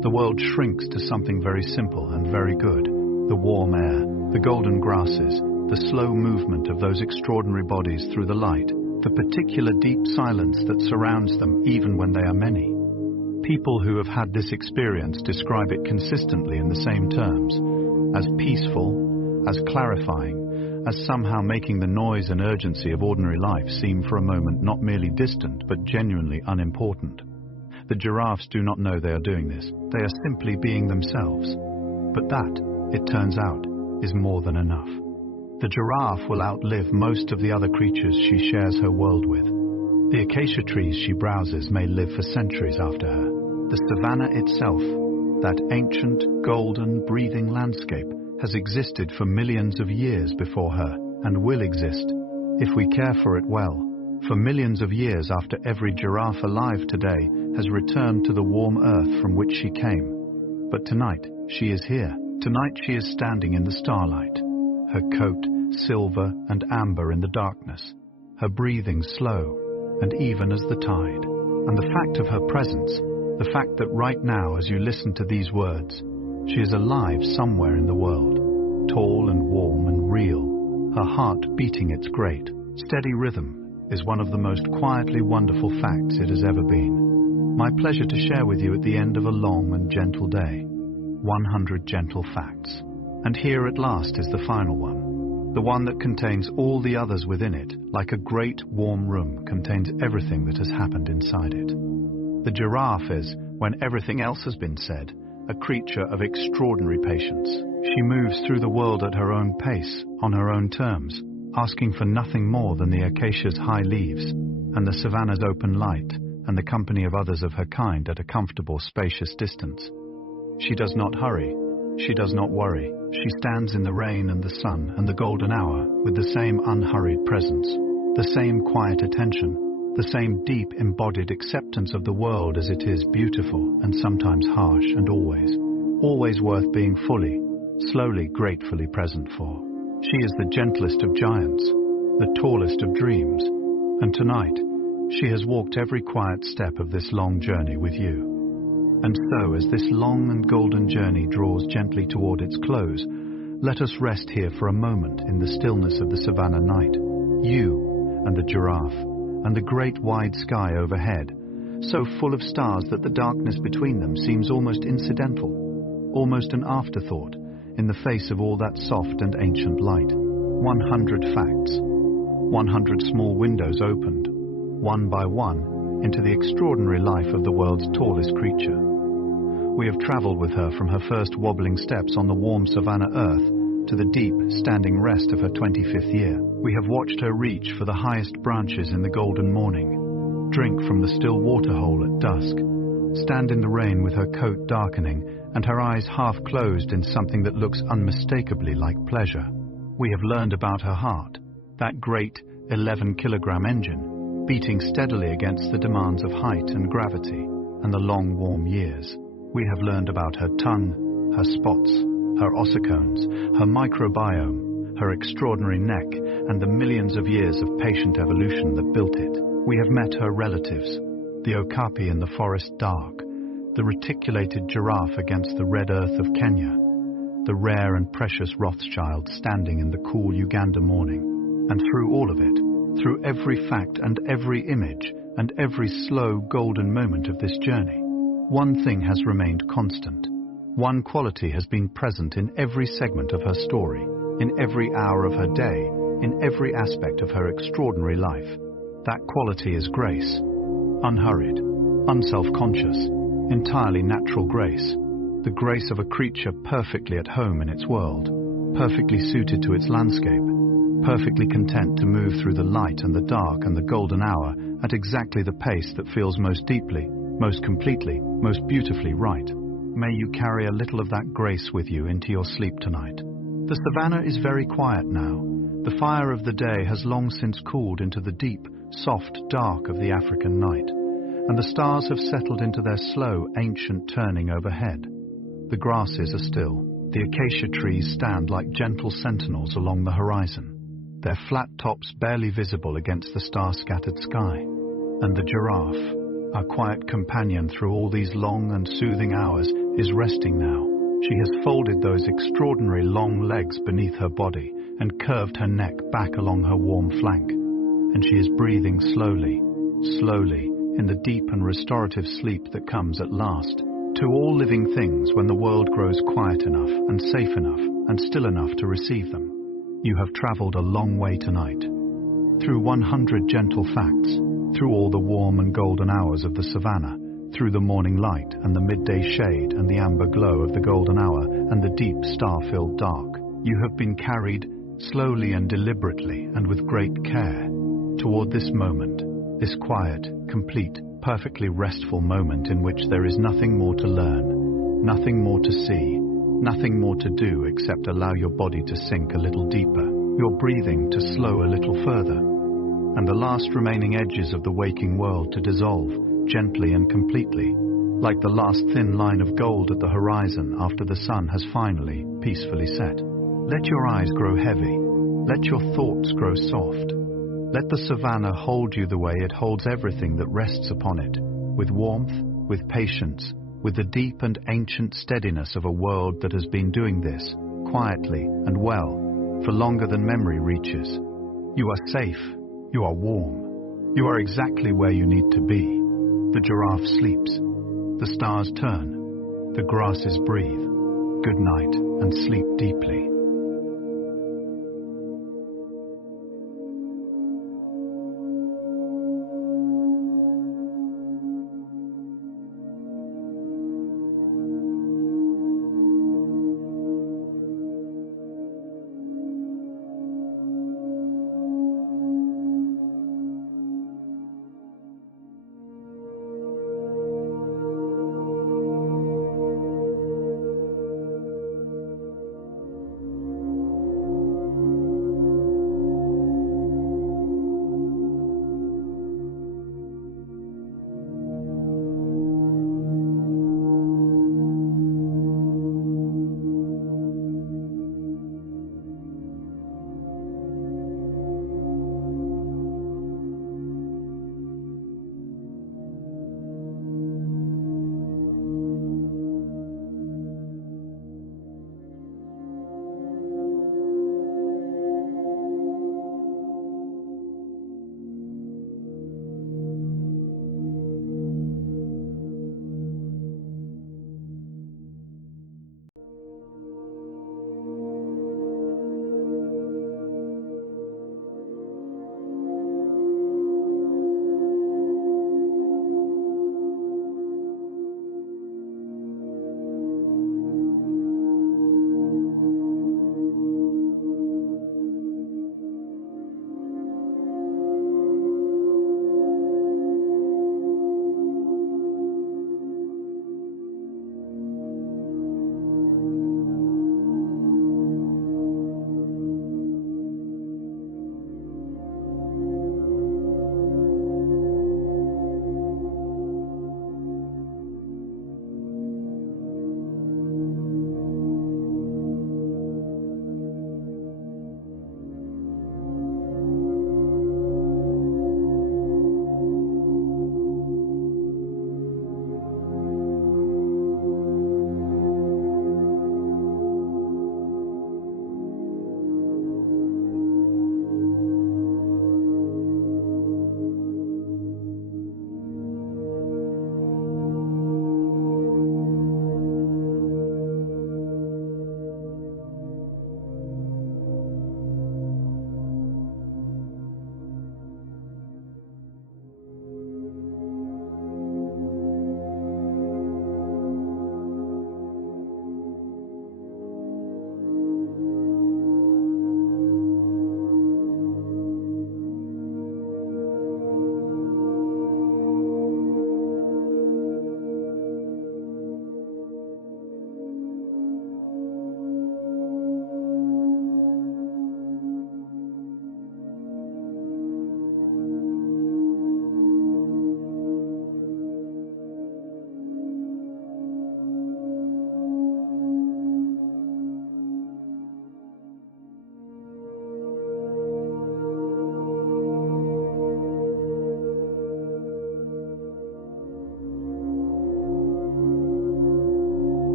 The world shrinks to something very simple and very good. The warm air, the golden grasses, the slow movement of those extraordinary bodies through the light, the particular deep silence that surrounds them even when they are many. People who have had this experience describe it consistently in the same terms, as peaceful, as clarifying, as somehow making the noise and urgency of ordinary life seem for a moment not merely distant but genuinely unimportant. The giraffes do not know they are doing this. They are simply being themselves. But that, it turns out, is more than enough. The giraffe will outlive most of the other creatures she shares her world with. The acacia trees she browses may live for centuries after her. The savanna itself, that ancient, golden, breathing landscape, has existed for millions of years before her and will exist, if we care for it well, for millions of years after every giraffe alive today has returned to the warm earth from which she came. But tonight she is here. Tonight she is standing in the starlight, her coat silver and amber in the darkness, her breathing slow and even as the tide. And the fact of her presence, the fact that right now as you listen to these words, she is alive somewhere in the world, tall and warm and real, her heart beating its great, steady rhythm, is one of the most quietly wonderful facts it has ever been. My pleasure to share with you at the end of a long and gentle day. 100 gentle facts. And here at last is the final one. The one that contains all the others within it, like a great warm room contains everything that has happened inside it. The giraffe is, when everything else has been said, a creature of extraordinary patience. She moves through the world at her own pace, on her own terms, asking for nothing more than the acacia's high leaves, and the savanna's open light, and the company of others of her kind at a comfortable, spacious distance. She does not hurry, she does not worry. She stands in the rain and the sun and the golden hour with the same unhurried presence, the same quiet attention, the same deep embodied acceptance of the world as it is, beautiful and sometimes harsh, and always worth being fully, slowly, gratefully present for. She is the gentlest of giants, the tallest of dreams, and tonight she has walked every quiet step of this long journey with you. And so, as this long and golden journey draws gently toward its close, let us rest here for a moment in the stillness of the Savannah night. You and the giraffe and the great wide sky overhead, so full of stars that the darkness between them seems almost incidental, almost an afterthought in the face of all that soft and ancient light. 100 facts, 100 small windows opened, one by one, into the extraordinary life of the world's tallest creature. We have traveled with her from her first wobbling steps on the warm Savannah earth to the deep, standing rest of her 25th year. We have watched her reach for the highest branches in the golden morning, drink from the still water hole at dusk, stand in the rain with her coat darkening and her eyes half closed in something that looks unmistakably like pleasure. We have learned about her heart, that great 11-kilogram engine, beating steadily against the demands of height and gravity and the long warm years. We have learned about her tongue, her spots, her ossicones, her microbiome, her extraordinary neck, and the millions of years of patient evolution that built it. We have met her relatives, the okapi in the forest dark, the reticulated giraffe against the red earth of Kenya, the rare and precious Rothschild standing in the cool Uganda morning. And through all of it, through every fact and every image and every slow golden moment of this journey, one thing has remained constant. One quality has been present in every segment of her story, in every hour of her day, in every aspect of her extraordinary life. That quality is grace, unhurried, unself-conscious, entirely natural grace, the grace of a creature perfectly at home in its world, perfectly suited to its landscape, perfectly content to move through the light and the dark and the golden hour at exactly the pace that feels most deeply, most completely, most beautifully right. May you carry a little of that grace with you into your sleep tonight. The Savannah is very quiet now. The fire of the day has long since cooled into the deep, soft dark of the African night, and the stars have settled into their slow, ancient turning overhead. The grasses are still. The acacia trees stand like gentle sentinels along the horizon, their flat tops barely visible against the star-scattered sky. And the giraffe, our quiet companion through all these long and soothing hours, is resting now. She has folded those extraordinary long legs beneath her body and curved her neck back along her warm flank, and she is breathing slowly, slowly, in the deep and restorative sleep that comes at last to all living things when the world grows quiet enough and safe enough and still enough to receive them. You have traveled a long way tonight, through 100 gentle facts, through all the warm and golden hours of the Savannah, through the morning light and the midday shade and the amber glow of the golden hour and the deep star-filled dark. You have been carried slowly and deliberately and with great care toward this moment, this quiet, complete, perfectly restful moment in which there is nothing more to learn, nothing more to see, nothing more to do except allow your body to sink a little deeper, your breathing to slow a little further, and the last remaining edges of the waking world to dissolve gently and completely, like the last thin line of gold at the horizon after the sun has finally, peacefully set. Let your eyes grow heavy. Let your thoughts grow soft. Let the Savannah hold you the way it holds everything that rests upon it, with warmth, with patience, with the deep and ancient steadiness of a world that has been doing this, quietly and well, for longer than memory reaches. You are safe. You are warm. You are exactly where you need to be. The giraffe sleeps. The stars turn. The grasses breathe. Good night and sleep deeply.